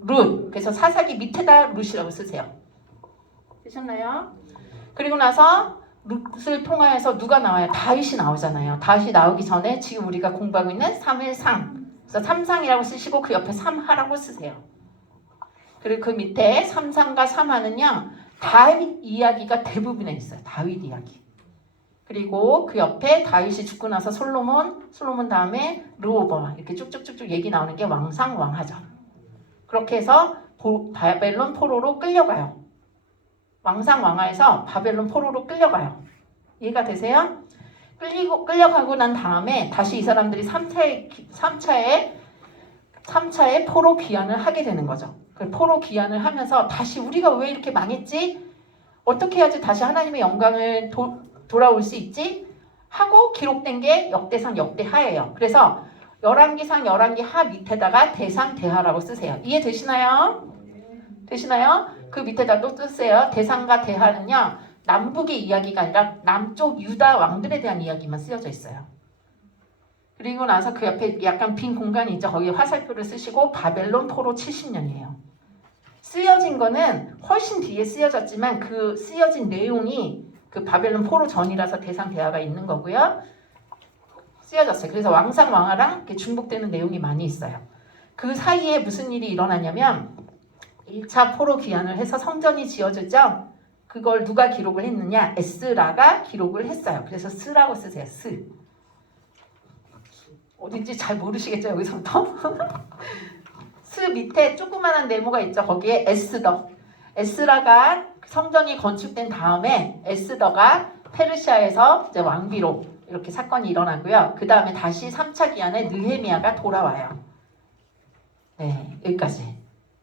룻. 그래서 사사기 밑에다 룻이라고 쓰세요. 되셨나요? 그리고 나서 룻을 통하여서 누가 나와요? 다윗이 나오잖아요. 다윗이 나오기 전에 지금 우리가 공부하고 있는 사무엘상. 그래서 삼상이라고 쓰시고 그 옆에 삼하라고 쓰세요. 그리고 그 밑에 삼상과 삼하는요. 다윗 이야기가 대부분에 있어요. 다윗 이야기. 그리고 그 옆에 다윗이 죽고 나서 솔로몬 다음에 르호보암 이렇게 쭉쭉쭉쭉 얘기 나오는 게 왕상왕하죠. 그렇게 해서 바벨론 포로로 끌려가요. 왕상왕하에서 바벨론 포로로 끌려가요. 이해가 되세요? 끌려가고 난 다음에 다시 이 사람들이 3차에 포로 귀환을 하게 되는 거죠. 그 포로 귀환을 하면서 다시 우리가 왜 이렇게 망했지? 어떻게 해야지 다시 하나님의 영광을 돌아올 수 있지? 하고 기록된 게 역대상 역대하예요. 그래서 열왕기상 열왕기하 밑에다가 대상 대하라고 쓰세요. 이해되시나요? 되시나요? 그 밑에다 또 쓰세요. 대상과 대하는요. 남북의 이야기가 아니라 남쪽 유다 왕들에 대한 이야기만 쓰여져 있어요. 그리고 나서 그 옆에 약간 빈 공간이 있죠. 거기에 화살표를 쓰시고 바벨론 포로 70년이에요. 쓰여진 거는 훨씬 뒤에 쓰여졌지만 그 쓰여진 내용이 그 바벨론 포로 전이라서 대상 대하가 있는 거고요. 쓰여졌어요. 그래서 왕상왕하랑 이렇게 중복되는 내용이 많이 있어요. 그 사이에 무슨 일이 일어나냐면 1차 포로 귀환을 해서 성전이 지어졌죠. 그걸 누가 기록을 했느냐? 에스라가 기록을 했어요. 그래서 스라고 쓰세요. 스. 어딘지 잘 모르시겠죠? 여기서부터. 스 S 밑에 조그만한 네모가 있죠. 거기에 에스더. 에스라가 성전이 건축된 다음에 에스더가 페르시아에서 이제 왕비로 이렇게 사건이 일어나고요. 그 다음에 다시 3차 기한에 느헤미야가 돌아와요. 네, 여기까지.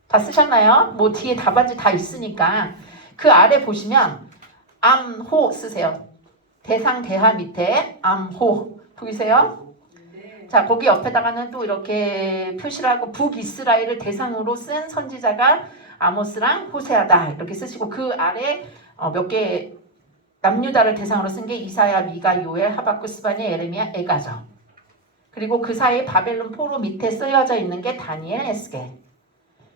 다 쓰셨나요? 뭐 뒤에 답안지 다 있으니까 그 아래 보시면 암호 쓰세요. 대상 대하 밑에 암호 보이세요? 자, 거기 옆에다가는 또 이렇게 표시를 하고 북이스라엘을 대상으로 쓴 선지자가 아모스랑 호세아다 이렇게 쓰시고 그 아래 몇 개 남유다를 대상으로 쓴 게 이사야, 미가, 요엘, 하박국, 스바냐, 예레미야, 에가죠. 그리고 그 사이에 바벨론 포로 밑에 쓰여져 있는 게 다니엘, 에스겔.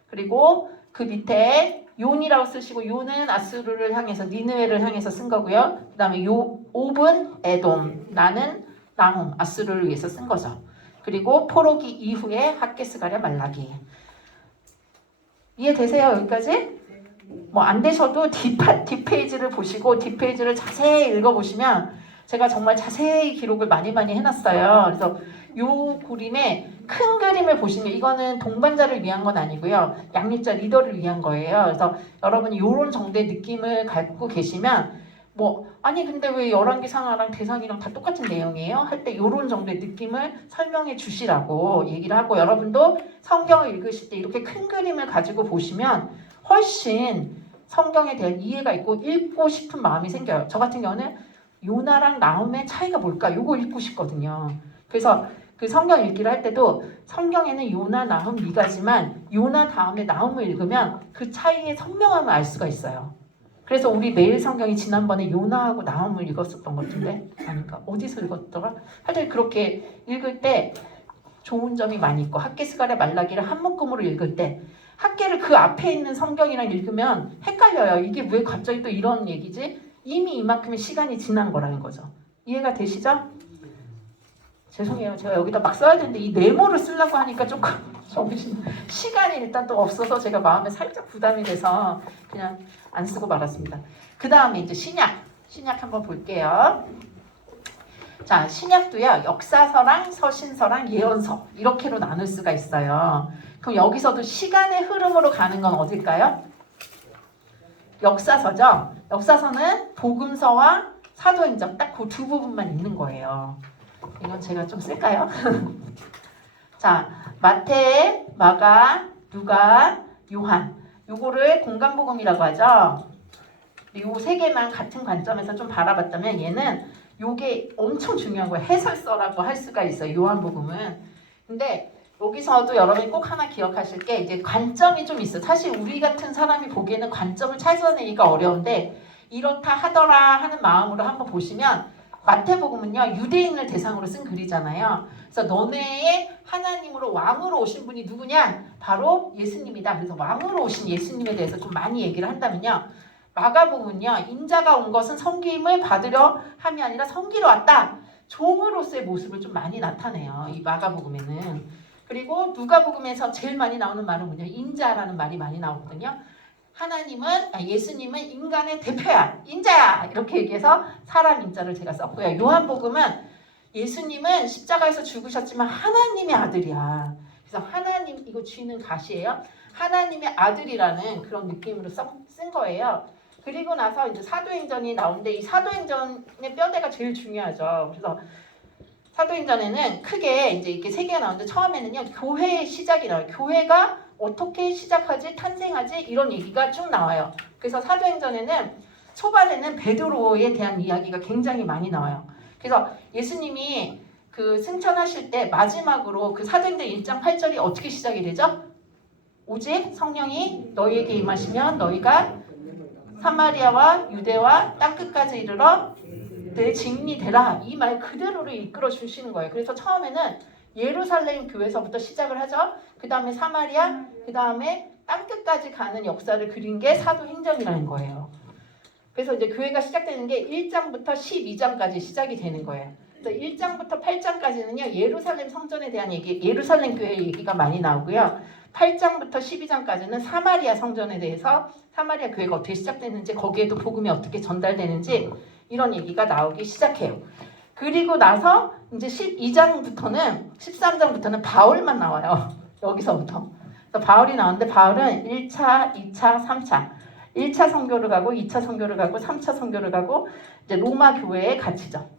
그리고 그 밑에 요니라고 쓰시고 요는 아수르를 향해서 니느웨를 향해서 쓴 거고요. 그 다음에 옵은 에돔, 나는 나훔, 아수르를 위해서 쓴 거죠. 그리고 포로기 이후에 학개스가랴, 말라기. 이해되세요? 여기까지? 뭐 안 되셔도 뒷페이지를 보시고 뒷페이지를 자세히 읽어보시면 제가 정말 자세히 기록을 많이 해놨어요. 그래서 요 그림에 큰 그림을 보시면 이거는 동반자를 위한 건 아니고요. 양립자 리더를 위한 거예요. 그래서 여러분이 요런 정도의 느낌을 갖고 계시면 뭐 아니 근데 왜 열왕기상하랑 대상이랑 다 똑같은 내용이에요? 할 때 요런 정도의 느낌을 설명해 주시라고 얘기를 하고 여러분도 성경을 읽으실 때 이렇게 큰 그림을 가지고 보시면 훨씬 성경에 대한 이해가 있고 읽고 싶은 마음이 생겨요. 저 같은 경우는 요나랑 나훔의 차이가 뭘까? 요거 읽고 싶거든요. 그래서 그 성경 읽기를 할 때도 성경에는 요나, 나훔, 미가지만 요나 다음에 나훔을 읽으면 그 차이의 선명함을 알 수가 있어요. 그래서 우리 매일 성경이 지난번에 요나하고 나훔을 읽었었던 것 같은데 아닌가? 어디서 읽었더라? 하여튼 그렇게 읽을 때 좋은 점이 많이 있고 학개스가랴 말라기를 한 묶음으로 읽을 때 학개를 그 앞에 있는 성경이랑 읽으면 헷갈려요. 이게 왜 갑자기 또 이런 얘기지? 이미 이만큼의 시간이 지난 거라는 거죠. 이해가 되시죠? 죄송해요. 제가 여기다 막 써야 되는데 이 네모를 쓰려고 하니까 조금 시간이 일단 또 없어서 제가 마음에 살짝 부담이 돼서 그냥 안 쓰고 말았습니다. 그 다음에 이제 신약 한번 볼게요. 자, 신약도요. 역사서랑 서신서랑 예언서 이렇게로 나눌 수가 있어요. 그럼 여기서도 시간의 흐름으로 가는 건 어딜까요? 역사서죠. 역사서는 복음서와 사도행전 딱 그 두 부분만 있는 거예요. 이건 제가 좀 쓸까요? 자, 마태, 마가, 누가, 요한 요거를 공간복음이라고 하죠. 요 세 개만 같은 관점에서 좀 바라봤다면 얘는 요게 엄청 중요한 거예요. 해설서라고 할 수가 있어요. 요한복음은. 근데 여기서도 여러분이 꼭 하나 기억하실 게 이제 관점이 좀 있어요. 사실 우리 같은 사람이 보기에는 관점을 찾아내기가 어려운데 이렇다 하더라 하는 마음으로 한번 보시면 마태복음은요. 유대인을 대상으로 쓴 글이잖아요. 그래서 너네의 하나님으로 왕으로 오신 분이 누구냐? 바로 예수님이다. 그래서 왕으로 오신 예수님에 대해서 좀 많이 얘기를 한다면요. 마가복음은요. 인자가 온 것은 섬김을 받으려 함이 아니라 섬기러 왔다. 종으로서의 모습을 좀 많이 나타내요. 이 마가복음에는. 그리고 누가복음에서 제일 많이 나오는 말은 뭐냐? 인자라는 말이 많이 나오거든요. 예수님은 인간의 대표야, 인자야 이렇게 얘기해서 사람 인자를 제가 썼고요. 요한복음은 예수님은 십자가에서 죽으셨지만 하나님의 아들이야. 그래서 하나님 이거 쥐는 가시예요. 하나님의 아들이라는 그런 느낌으로 쓴 거예요. 그리고 나서 이제 사도행전이 나오는데 이 사도행전의 뼈대가 제일 중요하죠. 그래서 사도행전에는 크게 이제 이렇게 세 개가 나오는데 처음에는요 교회의 시작이 나와요. 교회가 어떻게 시작하지, 탄생하지 이런 얘기가 쭉 나와요. 그래서 사도행전에는 초반에는 베드로에 대한 이야기가 굉장히 많이 나와요. 그래서 예수님이 그 승천하실 때 마지막으로 그 사도행전 1장 8절이 어떻게 시작이 되죠? 오직 성령이 너희에게 임하시면 너희가 사마리아와 유대와 땅끝까지 이르러 내 증인이 되라. 이 말 그대로를 이끌어 주시는 거예요. 그래서 처음에는 예루살렘 교회에서부터 시작을 하죠. 그 다음에 사마리아, 그 다음에 땅끝까지 가는 역사를 그린 게 사도행전이라는 거예요. 그래서 이제 교회가 시작되는 게 1장부터 12장까지 시작이 되는 거예요. 그래서 1장부터 8장까지는요. 예루살렘 성전에 대한 얘기, 예루살렘 교회 얘기가 많이 나오고요. 8장부터 12장까지는 사마리아 성전에 대해서 사마리아 교회가 어떻게 시작됐는지 거기에도 복음이 어떻게 전달되는지 이런 얘기가 나오기 시작해요. 그리고 나서 이제 12장부터는 13장부터는 바울만 나와요. 여기서부터. 그래서 바울이 나오는데 바울은 1차, 2차, 3차 1차 선교를 가고 2차 선교를 가고 3차 선교를 가고 이제 로마 교회에 갇히죠.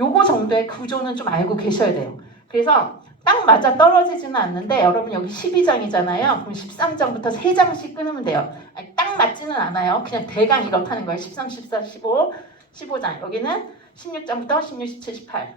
요거 정도의 구조는 좀 알고 계셔야 돼요. 그래서 딱 맞아 떨어지지는 않는데 여러분 여기 12장이잖아요. 그럼 13장부터 3장씩 끊으면 돼요. 아니, 딱 맞지는 않아요. 그냥 대강 이렇다는 거예요. 13, 14, 15, 15장. 여기는 16장부터 16, 17, 18.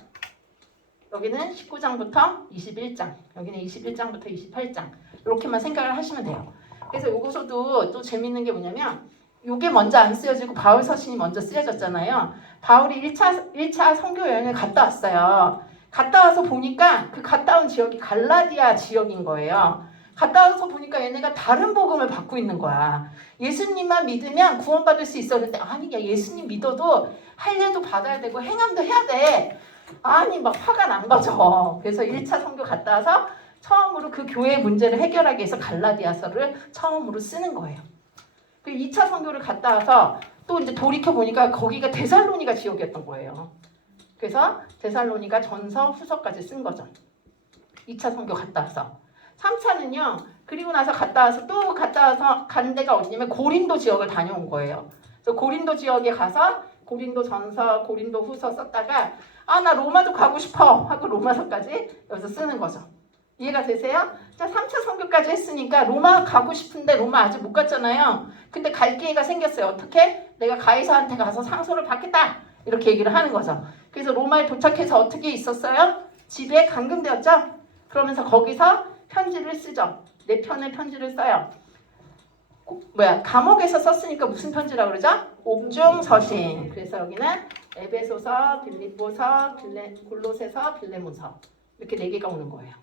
여기는 19장부터 21장. 여기는 21장부터 28장. 이렇게만 생각을 하시면 돼요. 그래서 여기서도 또 재밌는 게 뭐냐면 요게 먼저 안 쓰여지고 바울 서신이 먼저 쓰여졌잖아요. 바울이 1차 선교 여행을 갔다 왔어요. 갔다 와서 보니까 그 갔다 온 지역이 갈라디아 지역인 거예요. 갔다 와서 보니까 얘네가 다른 복음을 받고 있는 거야. 예수님만 믿으면 구원받을 수 있어. 그랬더니 아니 야 예수님 믿어도 할례도 받아야 되고 행함도 해야 돼. 아니 막 화가 난 거죠. 그래서 1차 선교 갔다 와서 처음으로 그 교회의 문제를 해결하기 위해서 갈라디아서를 처음으로 쓰는 거예요. 그 2차 선교를 갔다 와서 또 이제 돌이켜 보니까 거기가 데살로니가 지역이었던 거예요. 그래서 데살로니가 전서 후서까지 쓴 거죠. 2차 선교 갔다 와서. 3차는요. 그리고 나서 갔다 와서 또 갔다 와서 간 데가 어디냐면 고린도 지역을 다녀온 거예요. 그래서 고린도 지역에 가서 고린도 전서, 고린도 후서 썼다가 아 나 로마도 가고 싶어 하고 로마서까지 여기서 쓰는 거죠. 이해가 되세요? 자, 3차 선교까지 했으니까 로마 가고 싶은데 로마 아직 못 갔잖아요. 근데 갈 기회가 생겼어요. 어떻게? 내가 가이사한테 가서 상소를 받겠다. 이렇게 얘기를 하는 거죠. 그래서 로마에 도착해서 어떻게 있었어요? 집에 감금되었죠? 그러면서 거기서 편지를 쓰죠. 4편의 편지를 써요. 감옥에서 썼으니까 무슨 편지라고 그러죠? 옥중서신. 그래서 여기는 에베소서, 빌립보서, 골로새서, 빌레몬서 이렇게 4개가 오는 거예요.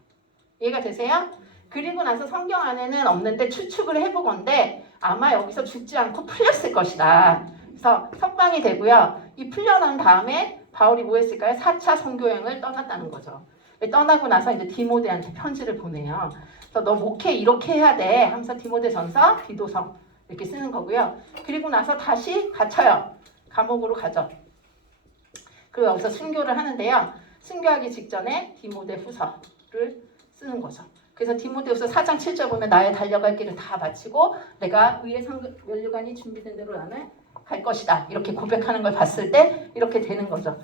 이해가 되세요? 그리고 나서 성경 안에는 없는데 추측을 해보건데 아마 여기서 죽지 않고 풀렸을 것이다. 그래서 석방이 되고요. 이 풀려난 다음에 바울이 뭐 했을까요? 4차 선교여행을 떠났다는 거죠. 떠나고 나서 이제 디모데한테 편지를 보내요. 그래서 너 목회 이렇게 해야 돼 하면서 디모데전서, 디도서 이렇게 쓰는 거고요. 그리고 나서 다시 갇혀요. 감옥으로 가죠. 그리고 여기서 순교를 하는데요. 순교하기 직전에 디모데 후서를 쓰는 거죠. 그래서 디모데후서 4장 7절 보면 나의 달려갈 길을 다 마치고 내가 의의 면류관이 준비된 대로 나는 갈 것이다. 이렇게 고백하는 걸 봤을 때 이렇게 되는 거죠.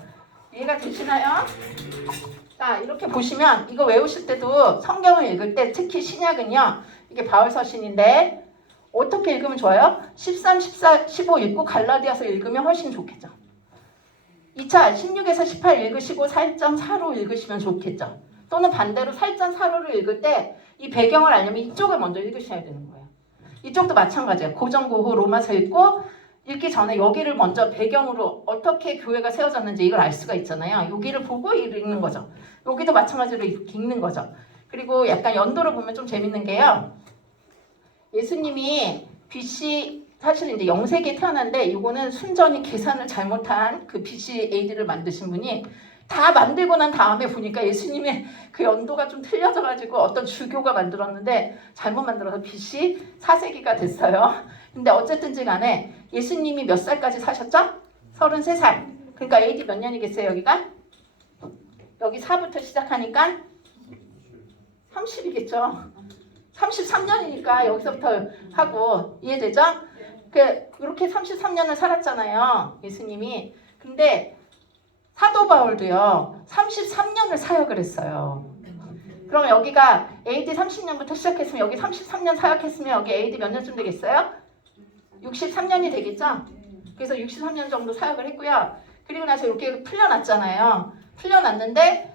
이해가 되시나요? 자, 이렇게 보시면 이거 외우실 때도 성경을 읽을 때 특히 신약은요. 이게 바울 서신인데 어떻게 읽으면 좋아요? 13, 14, 15 읽고 갈라디아서 읽으면 훨씬 좋겠죠. 2차 16에서 18 읽으시고 4.4로 읽으시면 좋겠죠. 또는 반대로 4.4를 읽을 때 이 배경을 알려면 이쪽을 먼저 읽으셔야 되는 거예요. 이쪽도 마찬가지예요. 고전고후 로마서 읽고 읽기 전에 여기를 먼저 배경으로 어떻게 교회가 세워졌는지 이걸 알 수가 있잖아요. 여기를 보고 읽는 거죠. 여기도 마찬가지로 읽는 거죠. 그리고 약간 연도를 보면 좀 재밌는 게요. 예수님이 BC 사실 이제 영세기에 태어났는데 이거는 순전히 계산을 잘못한 그 BC AD를 만드신 분이 다 만들고 난 다음에 보니까 예수님의 그 연도가 좀 틀려져가지고 어떤 주교가 만들었는데 잘못 만들어서 BC 4세기가 됐어요. 근데 어쨌든지 간에 예수님이 몇 살까지 사셨죠? 33살. 그러니까 AD 몇 년이겠어요 여기가? 여기 4부터 시작하니까 30이겠죠. 33년이니까 여기서부터 하고 이해되죠? 그렇게 33년을 살았잖아요. 예수님이. 근데 사도 바울도요. 33년을 사역을 했어요. 그럼 여기가 AD 30년부터 시작했으면 여기 33년 사역했으면 여기 AD 몇 년쯤 되겠어요? 63년이 되겠죠? 그래서 63년 정도 사역을 했고요. 그리고 나서 이렇게 풀려났잖아요. 풀려났는데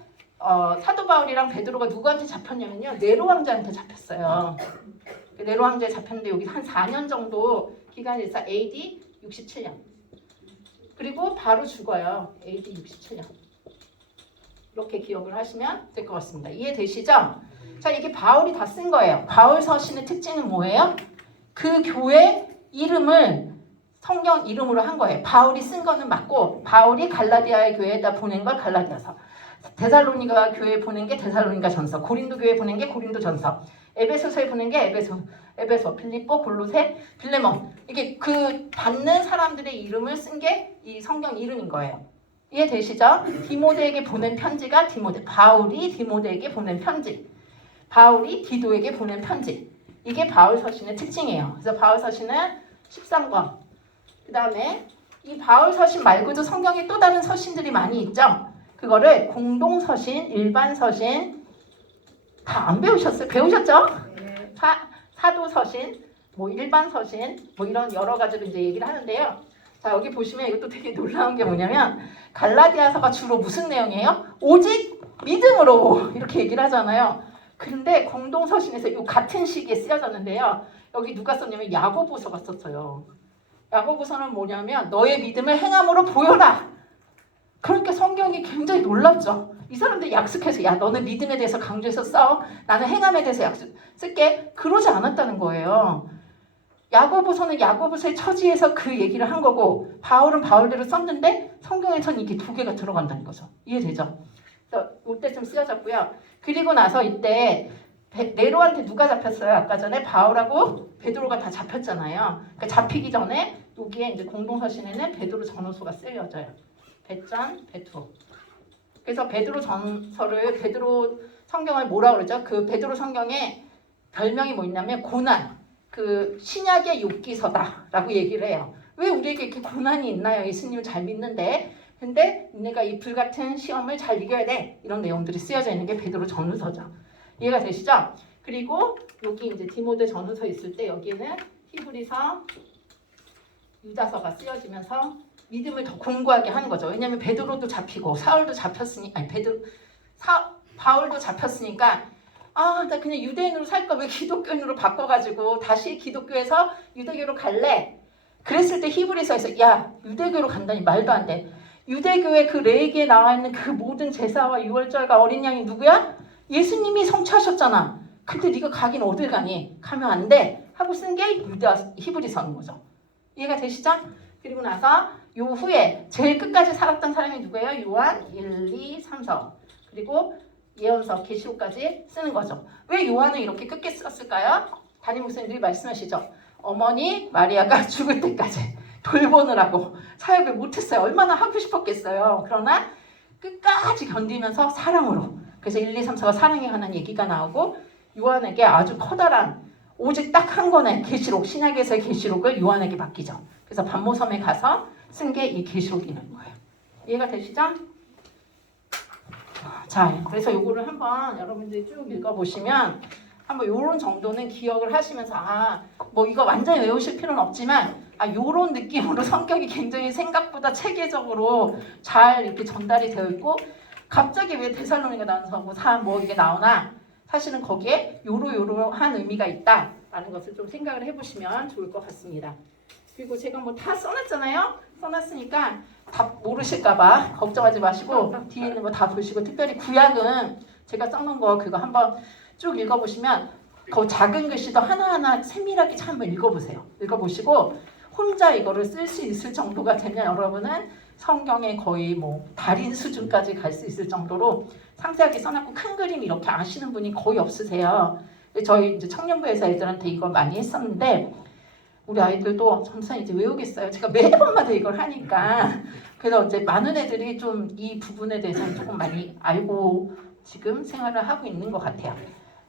사도 바울이랑 베드로가 누구한테 잡혔냐면요. 네로 왕자한테 잡혔어요. 네로 왕자에 잡혔는데 여기 한 4년 정도 기간이 있어. AD 67년. 그리고 바로 죽어요. AD 67년. 이렇게 기억을 하시면 될 것 같습니다. 이해되시죠? 자, 이게 바울이 다 쓴 거예요. 바울 서신의 특징은 뭐예요? 그 교회 이름을 성경 이름으로 한 거예요. 바울이 쓴 거는 맞고 바울이 갈라디아의 교회에다 보낸 걸 갈라디아서, 데살로니가 교회에 보낸 게 데살로니가 전서, 고린도 교회에 보낸 게 고린도 전서, 에베소서에 보낸 게 에베소, 빌립보, 골로새, 빌레몬. 이게 그 받는 사람들의 이름을 쓴 게 이 성경 이름인 거예요. 이해되시죠? 디모데에게 보낸 편지가 바울이 디모데에게 보낸 편지. 바울이 디도에게 보낸 편지. 이게 바울 서신의 특징이에요. 그래서 바울 서신은 13권. 그 다음에 이 바울 서신 말고도 성경에 또 다른 서신들이 많이 있죠. 그거를 공동 서신, 일반 서신 다 안 배우셨어요? 배우셨죠? 네. 사도 서신, 뭐 일반 서신, 뭐 이런 여러 가지로 이제 얘기를 하는데요. 자, 여기 보시면 이것도 되게 놀라운 게 뭐냐면 갈라디아서가 주로 무슨 내용이에요? 오직 믿음으로 이렇게 얘기를 하잖아요. 그런데 공동 서신에서 이 같은 시기에 쓰여졌는데요. 여기 누가 썼냐면 야고보서가 썼어요. 야고보서는 뭐냐면 너의 믿음을 행함으로 보여라. 그러니까 성경이 굉장히 놀랍죠. 이 사람들 약속해서 야 너는 믿음에 대해서 강조해서 써. 나는 행함에 대해서 쓸게. 그러지 않았다는 거예요. 야고보서는 야고보서의 처지에서 그 얘기를 한 거고 바울은 바울대로 썼는데 성경에서는 이게 두 개가 들어간다는 거죠. 이해되죠? 그래서 이때쯤 쓰여졌고요. 그리고 나서 이때 네로한테 누가 잡혔어요? 아까 전에 바울하고 베드로가 다 잡혔잖아요. 그러니까 잡히기 전에 여기에 이제 공동서신에는 베드로 전후서가 쓰여져요. 배전, 배투. 그래서 베드로 전서를 베드로 성경을 뭐라 그러죠? 그 베드로 성경에 별명이 뭐 있냐면 고난. 그 신약의 욥기서다라고 얘기를 해요. 왜 우리에게 이렇게 고난이 있나요? 예수님을 잘 믿는데. 근데 내가 이 불같은 시험을 잘 이겨야 돼. 이런 내용들이 쓰여져 있는 게 베드로 전후서죠. 이해가 되시죠? 그리고 여기 이제 디모데 전후서 있을 때 여기는 히브리서, 유다서가 쓰여지면서 믿음을 더 공고하게 하는 거죠. 왜냐하면 베드로도 잡히고 사울도 잡혔으니 바울도 잡혔으니까 나 그냥 유대인으로 살까 왜 기독교인으로 바꿔가지고 다시 기독교에서 유대교로 갈래? 그랬을 때 히브리서에서 야 유대교로 간다니 말도 안 돼. 유대교의 그 레위기에 나와 있는 그 모든 제사와 유월절과 어린 양이 누구야? 예수님이 성취하셨잖아. 근데 네가 가긴 어딜 가니? 가면 안 돼. 하고 쓴 게 히브리서인 거죠. 이해가 되시죠? 그리고 나서 요 후에 제일 끝까지 살았던 사람이 누구예요? 요한 1, 2, 3, 4 그리고 예언서, 계시록까지 쓰는 거죠. 왜 요한은 이렇게 끝에 썼을까요? 담임 목사님들이 말씀하시죠. 어머니 마리아가 죽을 때까지 돌보느라고 사역을 못했어요. 얼마나 하고 싶었겠어요. 그러나 끝까지 견디면서 사랑으로. 그래서 1, 2, 3, 4가 사랑에 관한 얘기가 나오고 요한에게 아주 커다란 오직 딱 한 권의 계시록, 신약에서의 계시록을 요한에게 맡기죠. 그래서 반모섬에 가서 쓴 게 이 계시록이라는 거예요. 이해가 되시죠? 자, 그래서 요거를 한번 여러분들이 쭉 읽어보시면 한번 요런 정도는 기억을 하시면서 뭐 이거 완전히 외우실 필요는 없지만 요런 느낌으로 성격이 굉장히 생각보다 체계적으로 잘 이렇게 전달이 되어 있고 갑자기 왜 데살로니가 나와서 뭐 이게 나오나 사실은 거기에 요러요러한 의미가 있다라는 것을 좀 생각을 해보시면 좋을 것 같습니다. 그리고 제가 뭐 다 써놨잖아요. 써놨으니까 다 모르실까봐 걱정하지 마시고 뒤에 있는 거 다 보시고 특별히 구약은 제가 써놓은 거 그거 한번 쭉 읽어보시면 그 작은 글씨도 하나하나 세밀하게 참 한번 읽어보세요. 읽어보시고 혼자 이거를 쓸 수 있을 정도가 되면 여러분은 성경에 거의 뭐 달인 수준까지 갈 수 있을 정도로 상세하게 써놨고 큰 그림 이렇게 아시는 분이 거의 없으세요. 저희 이제 청년부에서 애들한테 이걸 많이 했었는데 우리 아이들도 점차 이제 외우겠어요. 제가 매번마다 이걸 하니까. 그래서 이제 많은 애들이 좀 이 부분에 대해서는 조금 많이 알고 지금 생활을 하고 있는 것 같아요.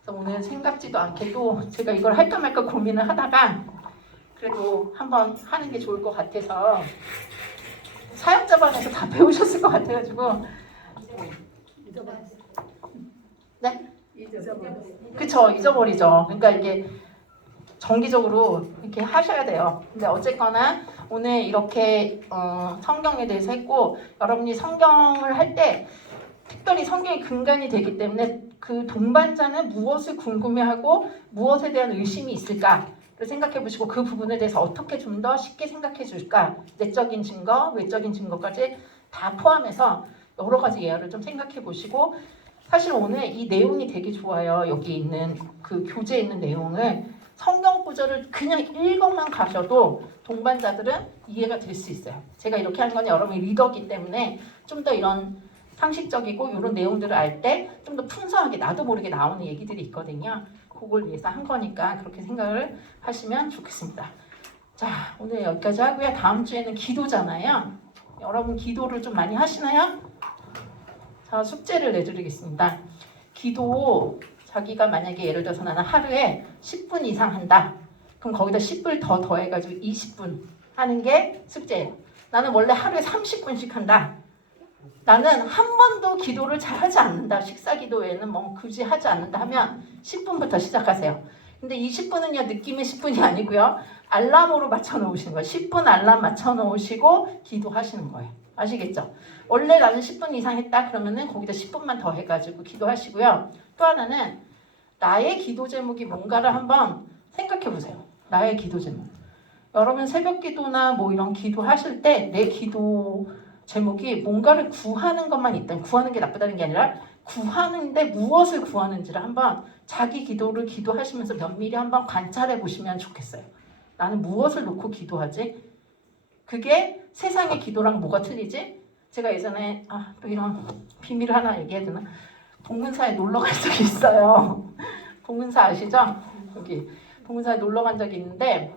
그래서 오늘 생각지도 않게도 제가 이걸 할까 말까 고민을 하다가 그래도 한번 하는 게 좋을 것 같아서 사역자반에서 다 배우셨을 것 같아가지고 네? 그쵸, 잊어버리죠. 그러니까 이게 정기적으로 이렇게 하셔야 돼요. 근데 어쨌거나 오늘 이렇게 성경에 대해서 했고 여러분이 성경을 할 때 특별히 성경이 근간이 되기 때문에 그 동반자는 무엇을 궁금해하고 무엇에 대한 의심이 있을까를 생각해 보시고 그 부분에 대해서 어떻게 좀 더 쉽게 생각해 줄까 내적인 증거, 외적인 증거까지 다 포함해서 여러 가지 예화를 좀 생각해 보시고 사실 오늘 이 내용이 되게 좋아요. 여기 있는 그 교재에 있는 내용을 성경 구절을 그냥 읽어만 가셔도 동반자들은 이해가 될 수 있어요. 제가 이렇게 하는 건 여러분이 리더기 때문에 좀 더 이런 상식적이고 이런 내용들을 알 때 좀 더 풍성하게 나도 모르게 나오는 얘기들이 있거든요. 그걸 위해서 한 거니까 그렇게 생각을 하시면 좋겠습니다. 자, 오늘 여기까지 하고요. 다음 주에는 기도잖아요. 여러분 기도를 좀 많이 하시나요? 자, 숙제를 내드리겠습니다. 기도 자기가 만약에 예를 들어서 나는 하루에 10분 이상 한다. 그럼 거기다 10분 더 더해가지고 20분 하는 게 숙제예요. 나는 원래 하루에 30분씩 한다. 나는 한 번도 기도를 잘 하지 않는다. 식사 기도 외에는 뭐 굳이 하지 않는다 하면 10분부터 시작하세요. 근데 이 10분은요, 느낌의 10분이 아니고요. 알람으로 맞춰 놓으시는 거예요. 10분 알람 맞춰 놓으시고 기도하시는 거예요. 아시겠죠? 원래 나는 10분 이상 했다 그러면은 거기다 10분만 더 해가지고 기도하시고요. 또 하나는 나의 기도 제목이 뭔가를 한번 생각해 보세요. 나의 기도 제목. 여러분 새벽 기도나 뭐 이런 기도 하실 때 내 기도 제목이 뭔가를 구하는 것만 있다면, 구하는 게 나쁘다는 게 아니라 구하는데 무엇을 구하는지를 한번 자기 기도를 기도하시면서 면밀히 한번 관찰해 보시면 좋겠어요. 나는 무엇을 놓고 기도하지? 그게 세상의 기도랑 뭐가 틀리지? 제가 예전에 또 이런 비밀을 하나 얘기해야 되나? 봉은사에 놀러 간 적이 있어요. 봉은사 아시죠? 여기 봉은사에 놀러 간 적이 있는데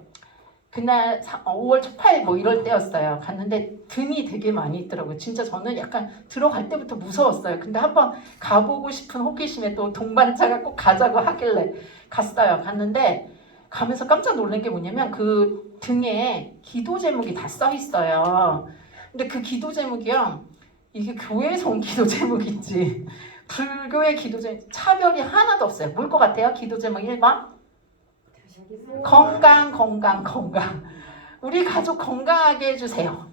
그날 5월 초파일 뭐 이럴 때였어요. 갔는데 등이 되게 많이 있더라고요. 진짜 저는 약간 들어갈 때부터 무서웠어요. 근데 한번 가보고 싶은 호기심에 또 동반자가 꼭 가자고 하길래 갔어요. 갔는데 가면서 깜짝 놀란 게 뭐냐면 그 등에 기도 제목이 다 써 있어요. 근데 그 기도 제목이요, 이게 교회에서 온 기도 제목이지 불교의 기도 제목 차별이 하나도 없어요. 뭘 것 같아요? 기도 제목 1번 건강. 우리 가족 건강하게 해주세요.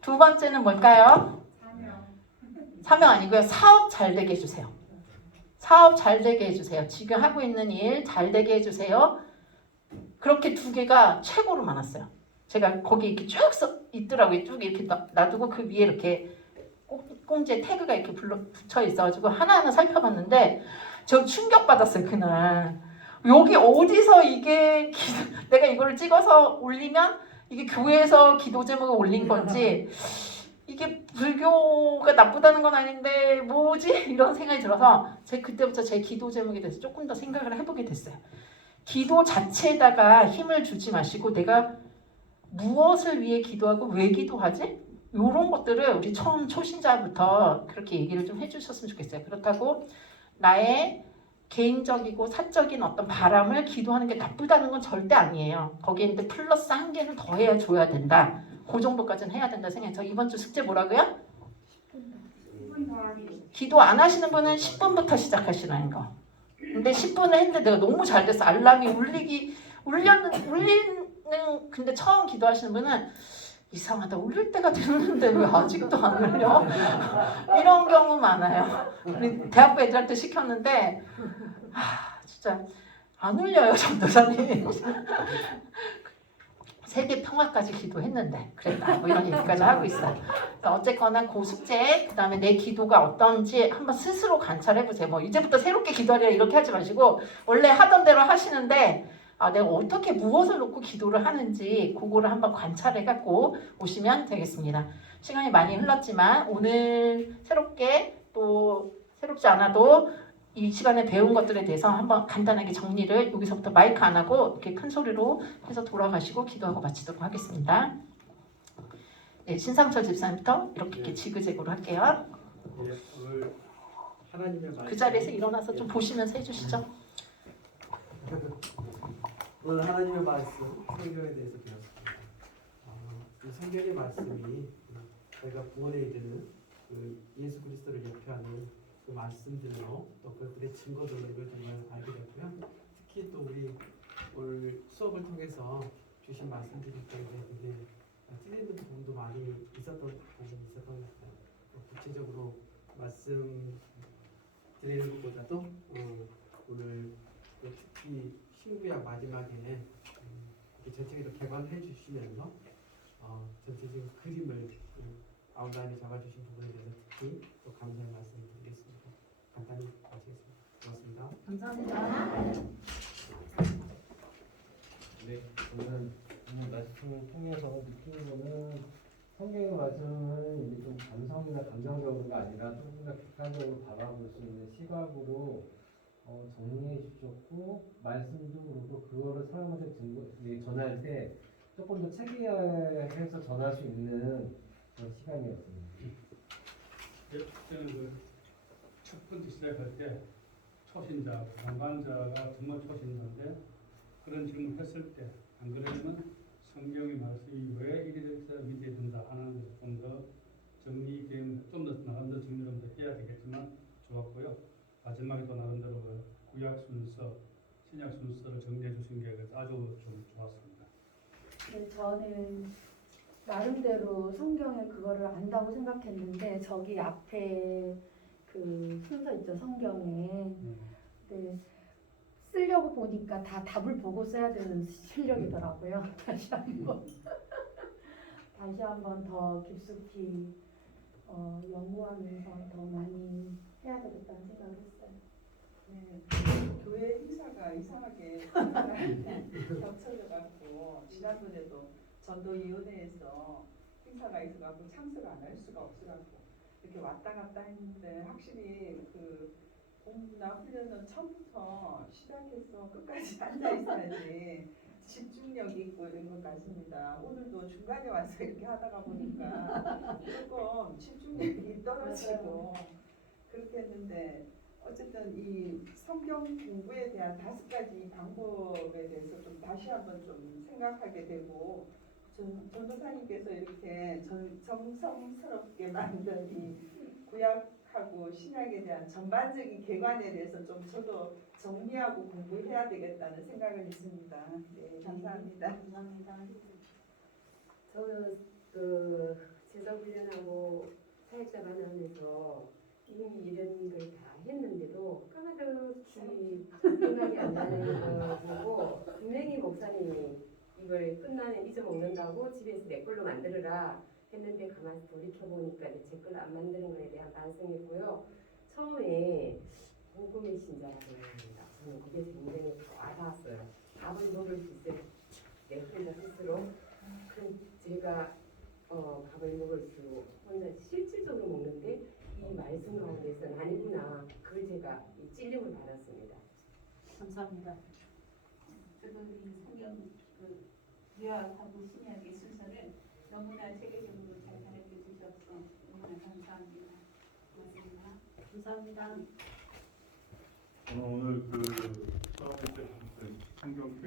두 번째는 뭘까요? 사명 아니고요. 사업 잘 되게 해주세요. 사업 잘 되게 해주세요. 지금 하고 있는 일 잘 되게 해주세요. 그렇게 두 개가 최고로 많았어요. 제가 거기 이렇게 쭉 있더라고요. 쭉 이렇게 놔두고 그 위에 이렇게 꽁지에 태그가 이렇게 붙여 있어가지고 하나하나 살펴봤는데 저 충격받았어요. 그날. 여기 어디서 이게 내가 이거를 찍어서 올리면 이게 교회에서 기도 제목을 올린 건지 이게 불교가 나쁘다는 건 아닌데 뭐지? 이런 생각이 들어서 그때부터 제 기도 제목에 대해서 조금 더 생각을 해보게 됐어요. 기도 자체에다가 힘을 주지 마시고 내가 무엇을 위해 기도하고 왜 기도하지? 이런 것들을 우리 처음 초신자부터 그렇게 얘기를 좀 해주셨으면 좋겠어요. 그렇다고 나의 개인적이고 사적인 어떤 바람을 기도하는 게 나쁘다는 건 절대 아니에요. 거기에 있는데 플러스 한 개는 더 해줘야 된다. 그 정도까지는 해야 된다 생각해요. 이번 주 숙제 뭐라고요? 기도 안 하시는 분은 10분부터 시작하시라는 거. 근데 10분을 했는데 내가 너무 잘 됐어. 알람이 울리는 근데 처음 기도하시는 분은 이상하다. 울릴 때가 됐는데 왜 아직도 안 울려? 이런 경우 많아요. 우리 대학부 애들한테 시켰는데 진짜 안 울려요. 전도사님. 세계 평화까지 기도했는데 그랬다. 뭐 이런 얘기까지 하고 있어요. 어쨌거나 그 숙제, 그 다음에 내 기도가 어떤지 한번 스스로 관찰해보세요. 뭐 이제부터 새롭게 기도하려 이렇게 하지 마시고 원래 하던 대로 하시는데 내가 어떻게 무엇을 놓고 기도를 하는지 그거를 한번 관찰해갖고 오시면 되겠습니다. 시간이 많이 흘렀지만 오늘 새롭게 또 새롭지 않아도 이 시간에 배운 것들에 대해서 한번 간단하게 정리를 여기서부터 마이크 안 하고 이렇게 큰 소리로 해서 돌아가시고 기도하고 마치도록 하겠습니다. 네, 신상철 집사님부터 이렇게 지그재그로 할게요. 오늘 하나님의 말씀. 그 자리에서 일어나서 좀 보시면서 해주시죠. 오늘 하나님의 말씀 성경에 대해서 배웠습니다. 이 성경의 말씀이 저희가 구원에 이르는 그 예수 그리스도를 예표하는 그 말씀들로 또 그것들의 증거들로 이걸 정말 알게 됐고요. 특히 또 우리 오늘 수업을 통해서 주신 말씀들이 굉장히 틀린 부분도 많이 있었던 부분이 있었던 것 같아요. 구체적으로 말씀 드리는 것보다도 오늘 특히 신구약 마지막에 이렇게 전체적으로 개관해 주시면서 전체적인 그림을 아웃라인에 잡아주신 부분에 대해서 특히 또 감사의 말씀을 드리겠습니다. 간단히 마치겠습니다. 고맙습니다. 감사합니다. 네, 저는 오늘 말씀을 통해서 느끼는 거는 성경의 말씀은 이게 좀 감성이나 감정적으로가 아니라 조금 더 객관적으로 바라볼 수 있는 시각으로 정리해 주셨고 말씀도 그렇고 그거를 사람한테 전할 때 조금 더 체계화해서 전할 수 있는 그런 시간이었습니다. 저는 그 첫 번째 시작할 때 초신자, 방관자가 정말 초신자인데 그런 질문을 했을 때 안 그러면 성경의 말씀이 왜 이리 돼서 믿어야 된다 하는 것을 좀 더 정리되면 좀 더 나름대로 정리를 더 해야 되겠지만 좋았고요. 마지막에 또 나름대로 그 구약 순서, 신약 순서를 정리해 주신 게 아주 좀 좋았습니다. 네, 저는 나름대로 성경에 그거를 안다고 생각했는데 저기 앞에 그 순서 있죠 성경에. 네, 쓰려고 보니까 다 답을 보고 써야 되는 실력이더라고요. 다시 한번 더 깊숙이 연구하면서 더 많이 해야 되겠다는 생각했어요. 네, 교회 행사가 이상하게 겹쳐져갖고 지난번에도 전도위원회에서 행사가 있어갖고 참석을 안 할 수가 없어갖고 이렇게 왔다 갔다 했는데 확실히 그 공부나 훈련은 처음부터 시작해서 끝까지 앉아 있어야지 집중력 있고 이런 것 같습니다. 오늘도 중간에 와서 이렇게 하다가 보니까 조금 집중력이 떨어지고 그렇게 했는데 어쨌든 이 성경 공부에 대한 5가지 방법에 대해서 좀 다시 한번 좀 생각하게 되고 전도사님께서 이렇게 정성스럽게 만든 이 구약하고 신약에 대한 전반적인 개관에 대해서 좀 저도 정리하고 공부해야 되겠다는 생각을 했습니다. 네, 감사합니다. 감사합니다. 저는 그 제자훈련하고 사역자반하면서 이미 이런 걸 다 했는데도 까마득히 생각이 안 나는 거 보고 분명히 목사님이 이걸 끝나면 잊어먹는다고 집에서 내 걸로 만들어라 했는데 가만히 돌이켜보니까 제 걸로 안 만드는 거에 대한 반성했고요. 처음에 복음의 신자라고 합니다. 저는 그게 굉장히 와닿았어요. 밥을 먹을 수 있어요. 내 혼자 스스로. 그 제가 밥을 먹을 수 혼자 실질적으로 먹는데 이 말씀 가운데서는 아니구나. 그걸 제가 이 찔림을 받았습니다. 감사합니다. 저도 이 성경 그 구약하고 신약의 순서를 너무나 체계적으로 잘 가르쳐 주셔서 너무나 감사합니다. 고맙습니다. 감사합니다. 저는 오늘 그 수학할 때 성경